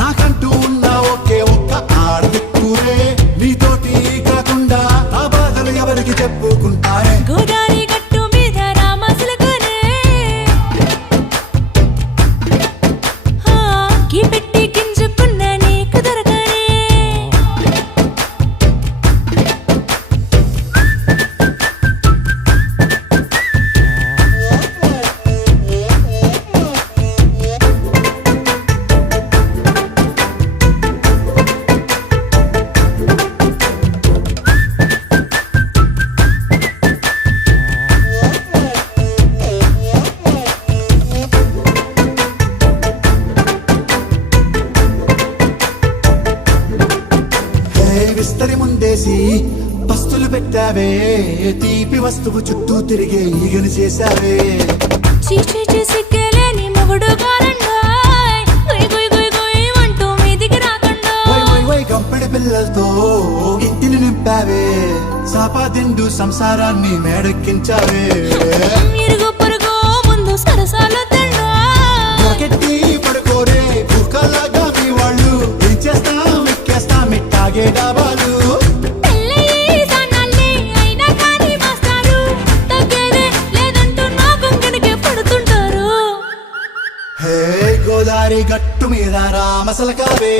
నాకంటూ ఉన్న ఒకే ఒక్క ఆడదిక్కురే నీతోటి కాకుండా నా బాధలు ఎవరికి చెప్పుకుంటారే గోదారి గట్టు మీద రామసలకనే కీ పెట్టి గింజుకున్న నీకు దొరకనే విస్తరి ముందేసి పస్తులు పెట్టావే తీపి వస్తువు చుట్టూ తిరిగే ఈగను చేశావే చీచీ చేసి కేలేని మొగుడు గారండాయ్ గుయ్ గుయ్ గుయ్ గుయ్ అంటూ మీదికి రాకండాయ్ పిల్లలతో ఇంటిని నింపావే సాపాదిండు సంసారాన్ని మేడెక్కించావే ఇరుగు పొరుగు ముందు సరసాల తండ్రా దొరకెట్టి పడుకోరే కుక్కలాగా మీ వాళ్ళు ఏం చేస్తాం ఎక్కేస్తాం ఇట్టాగే డాబాలు పెళ్ళయి సన్నాళ్ళే అయినా కానీ మాస్టారు తగ్గేదే లేదంటూ నా కొంగడికే పడుతుంటారు హే గోదారి గట్టు మీద రామసలకావే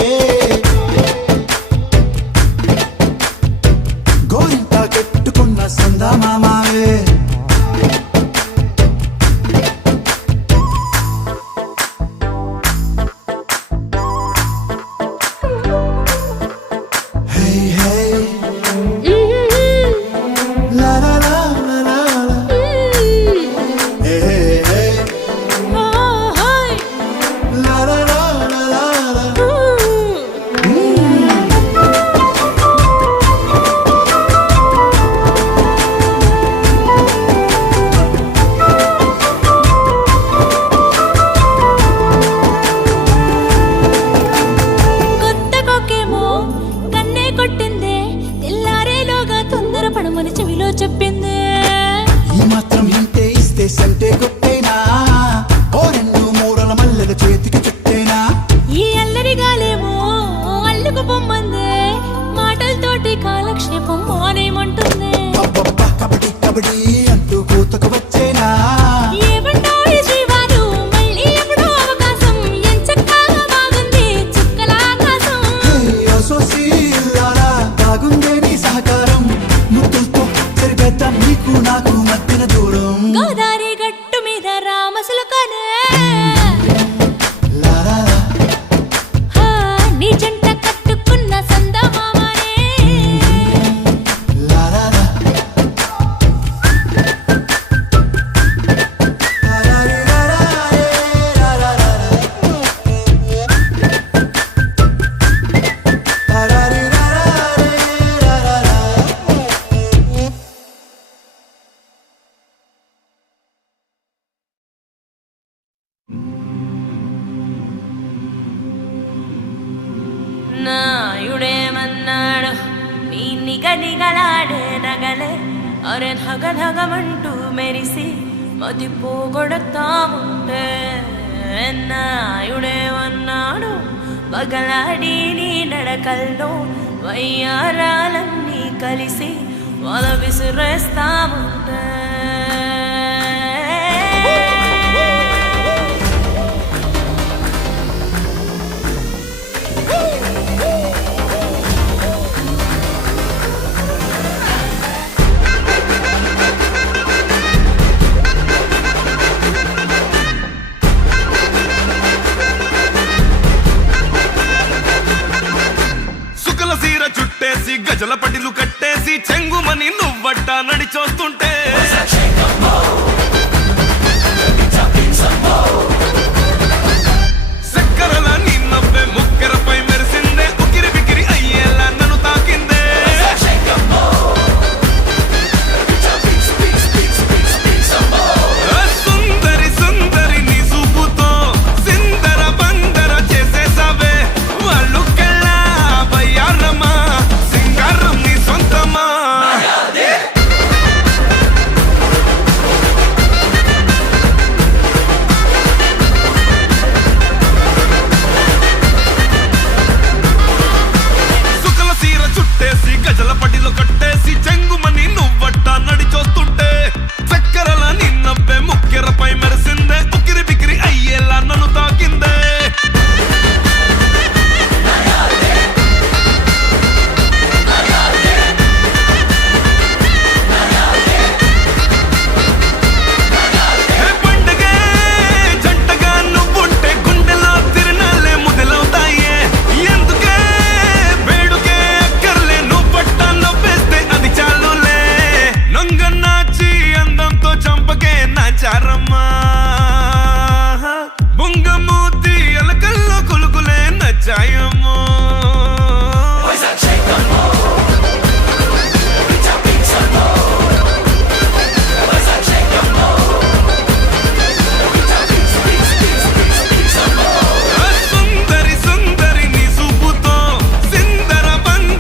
గోరింట కట్టుకున్న సందా మామావే హే హే లా లా లా లా లా లా. హే హే హే లా లా లా లా లా లా. కొత్త కొక్కేమో కన్నే కొట్టిందే తెల్లారేలోగా తొందర పడమని చెవిలో చెప్పిందే ఈ మాత్రం ఇంటే ఇస్తే సంటే కొట్టేనా ఓ రెండు మూరల మల్లెల చేతికి చుట్టేనా ఈ అల్లరిగాలేమో అల్లుకు పొమ్మందే మాటలతోటి కాలక్షేపం మానేమంటుందే అబ్బబ్బా కబడ్డీ కబడ్డీ అంటూ కూతకు వచ్చేనా ఏమంటారు శ్రీవారు మళ్ళీ ఎప్పుడో అవకాశం ఎంచక్కా బాగుంది చుక్కల ఆకాశం సోసి ఇల్లారా బాగుందే నీ సహకారం ముద్దులతో సరిపెద్దాం నీకు నాకు మధ్యన దూరం గోదారి గట్టు మీద రామసులకనే లారా నీ జంట కట్టుకున్న సందమామనే లారా నాయుడేమన్నాడు నీ నిగనిగలాడే నగలే అరే ధగధగమంటూ మెరిసి మది పోగొడతాముంటే నాయుడేమన్నాడు పగలాడి నీ నడకల్లో వయ్యారాలన్నీ కలిసి వల విసిరేస్తాముంటే సుకల సీర చుట్టేసి గజల పటిలు కట్టేసి చెంగుమని నువ్వట్ట నడిచొస్తుంటే చక్కరల నిన్నవ్వే ముక్కెరపై మెరిసిందే ఉకిరి బికిరి అయ్యేలా నన్ను తాకిందే సుందరి సుందరి నీ చూపుతో సిందర బందర చేసేసావే వాళ్ళు కెళ్ళా బయ్యారమ్మా సింగారం నీ సొంతమా సుకల సీర చుట్టేసి గజల పటిలో కట్టేసి చెంగుమని నువ్వట్ట నడిచొస్తుంటే చక్కరల నిన్నవ్వే ముక్కెరపై మెరిసిందే ఉకిరి బికిరి అయ్యేలా నన్ను తాకిందే హే పండగే జంటగా నువ్వుంటే గుండెలో తిరణాలే మొదలవుతాయే ఎందుకే వేడుకే అక్కర్లే నువ్వట్ట నవ్వేస్తే అది చాలులే నొంగ నాచి అందంతో చంపకే నాచారమ్మా బొంగమూతి అలకల్లో కొలుకులే నచ్చాయమ్మో సుందరి సుందరి నీ చూపుతో సిందర బందర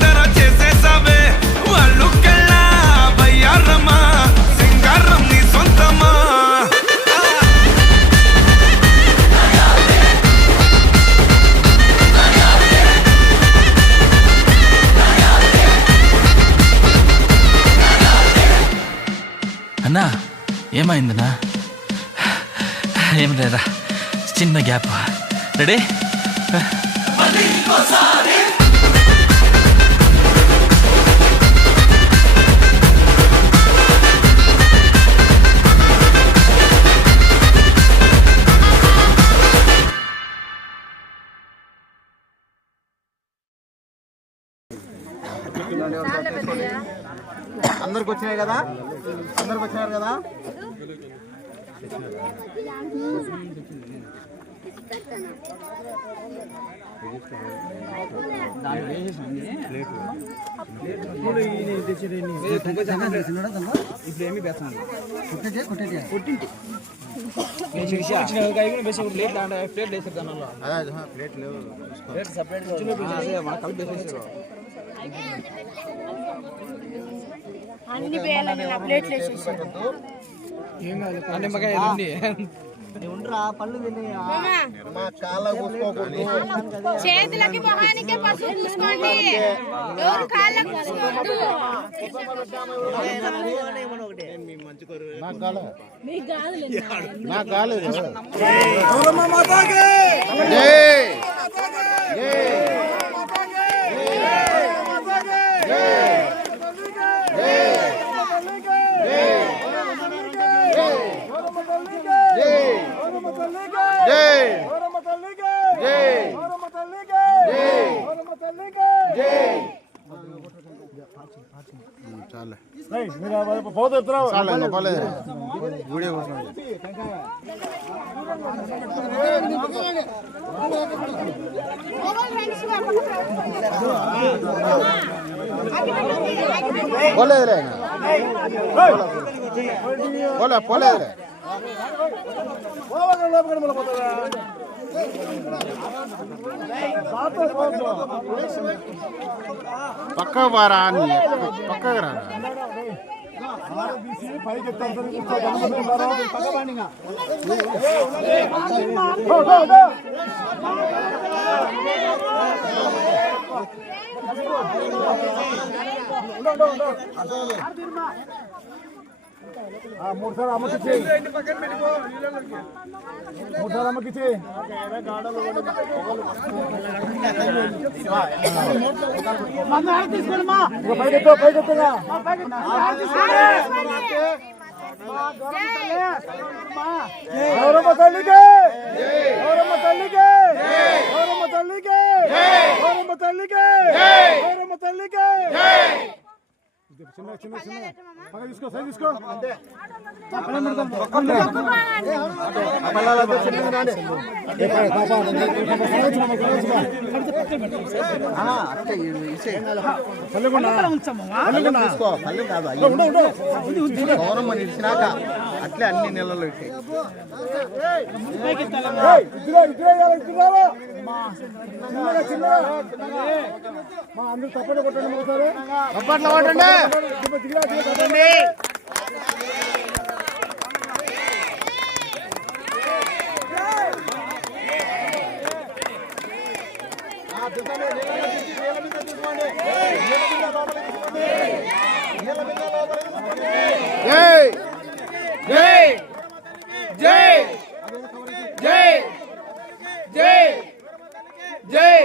ఏమైందినా? ఏం లేదా, చిన్న గ్యాప్. రెడీ? అందరికి వచ్చినాయి కదా, అందరికి వచ్చినారు కదా. అన్ని వేయాలని నా ప్లేట్లు వేసేసాను. చేతులకి మొహానికి పసుపు పూసుకోండి, ఎవరు కాళ్ళకు పూసుకోవద్దు. పక్క బారా పక్కగా రా. మూడు సార్లు అమ్మకిచ్చి, మూడు సార్లు అమ్మకిచ్చి. పైకెత్తుగా గౌరమ్మ తల్లికి, గౌరమ్మ తల్లికి, గౌరమ్మ తల్లికి, గౌరమ్మ తల్లికి, గౌరమ్మ తల్లికి. చిన్న చిన్న చిన్న పక్క తీసుకో, సైడ్ తీసుకో. అంతే గౌరమ్మ నిలిచినాక అట్లే అన్ని నెలలు అందరూ తప్పట్లు కొట్టండి, ఒకసారి తప్పట్లు కొట్టండి. జై జై జై జై జై జై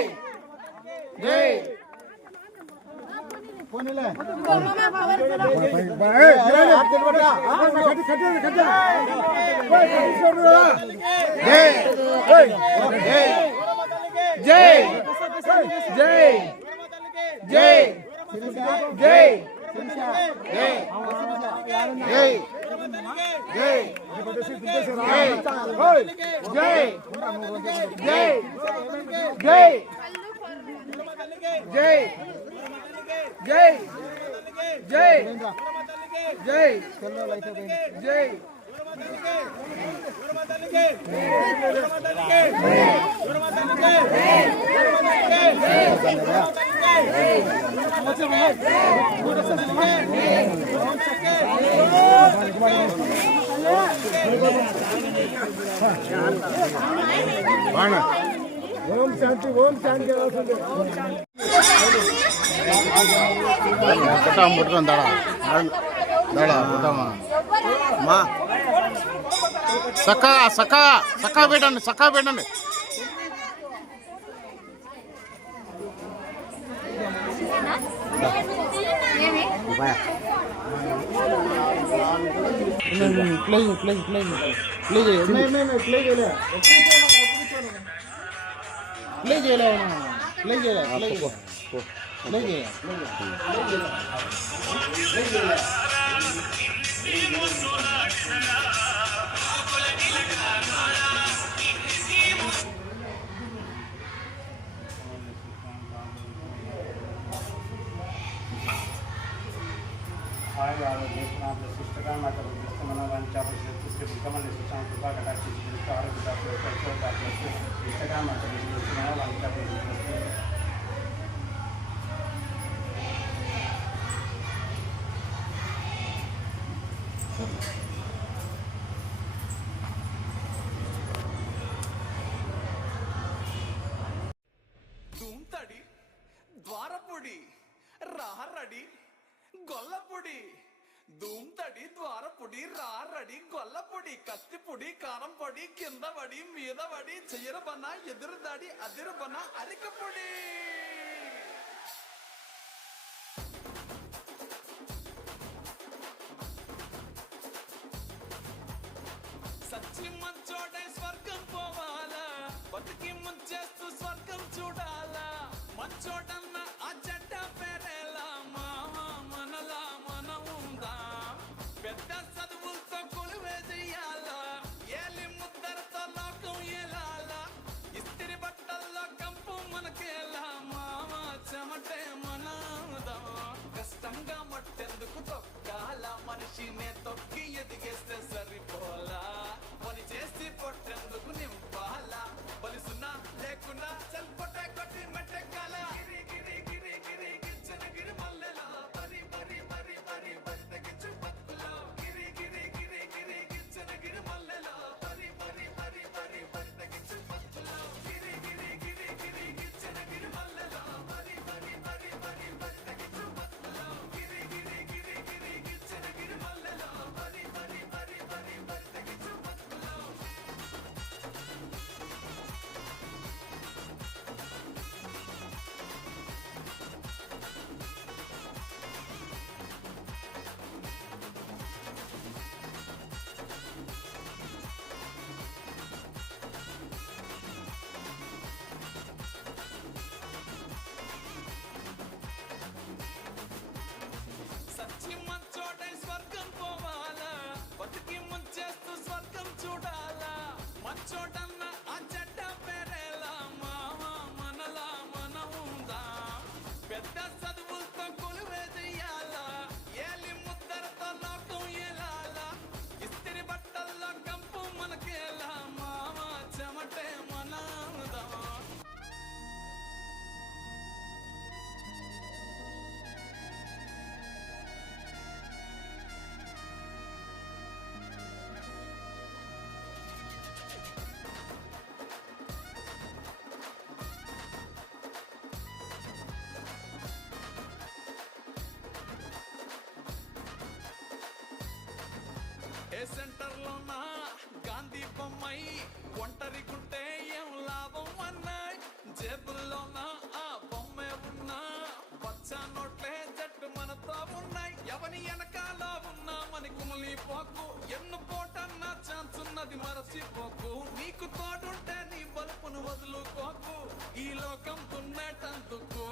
జై. ఓం శాంతి, ఓం శాంతి. పుట్టాం పుట్టుకొని దడ దడ పుట్టామా మా చక్కగా పెట్టండి దుమ్తడి ద్వారపొడి రారడి గొల్లపొడి దుమ్తడి ద్వారపొడి రారడి గొల్లపొడి కత్తిపొడి కారం పొడి కింద పడి మీద పడి చెయ్యరబన ఎదురుదాడి అదిరబన అరికపొడి సచ్చి మంచోడే స్వర్గం పోవాలా బతికి ముంచేస్తూ స్వర్గం చూడాలా మంచోడన్న ఆ చెడ్డ పేరేలా మావా మనలా మనం ఉందా పెద్ద చదువులతో కొలువే చెయ్యాలా ఏలి ముద్దరతో లోకం ఏలాలా ఇస్తిరి బట్టల్లో కంపు మనకేలా మావా చెమటే మనదా కష్టంగా మట్టెందుకు తొక్కాల మనిషినే తొక్కి ఎదిగేస్తే సరిపోలా పని చేసి పొట్టెందుకు నింపాలా బలిసున్నా లేకున్నా చల్పొట్టే కొట్టి మెట్టెక్కాల గిరి గిరి గిరి గిరి గిచ్చన గిరి మల్లెలా పరి పరి పరి పరి పరి తగ్గించు బతుకులో గిరి గిరి గిరి గిరి గిచ్చన గిరి మల్లెలా పరి పరి పరి పరి పరి తగ్గించు బతుకులో గిరి గిరి గిరి గిరి గిచ్చన గిరి మల్లెలా పరి పరి పరి పరి పరి తగ్గించు బతుకులో గిరి గిరి గిరి గిరి గిచ్చన గిరి మల్లెలా పరి పరి పరి పరి పరి తగ్గించు బతుకులో సచ్చి మంచోడే స్వర్గం పోవాలా బతికి ముంచేస్తూ స్వర్గం చూడాలా మంచోడన్న ఆ చెడ్డ పేరేలా మావా మనలా మనం ఉందా పెద్ద చదువులతో కొలువే చెయ్యాలా ఏలి ముద్దరతో లోకం ఏలాలా ఇస్తిరి బట్టల్లో కంపు మనకేలా మావా చెమటే మనదా ఏ సెంటర్లోనా గాంధీ బొమ్మై ఒంటరికుంటే ఏం లాభం అన్నాయి జేబుల్లోనా ఆ బొమ్మే ఉన్నా పచ్చ నోట్లే జట్టు మనతో ఉన్నాయి ఎవని వెనకాల ఉన్నా మన కుమిలిపోకు ఎన్ను పోటన్నా ఛాన్స్ ఉన్నది మరచిపోకు నీకు తోడుంటే నీ బలుపును వదులుకోకు ఈ లోకం తున్నేటందుకు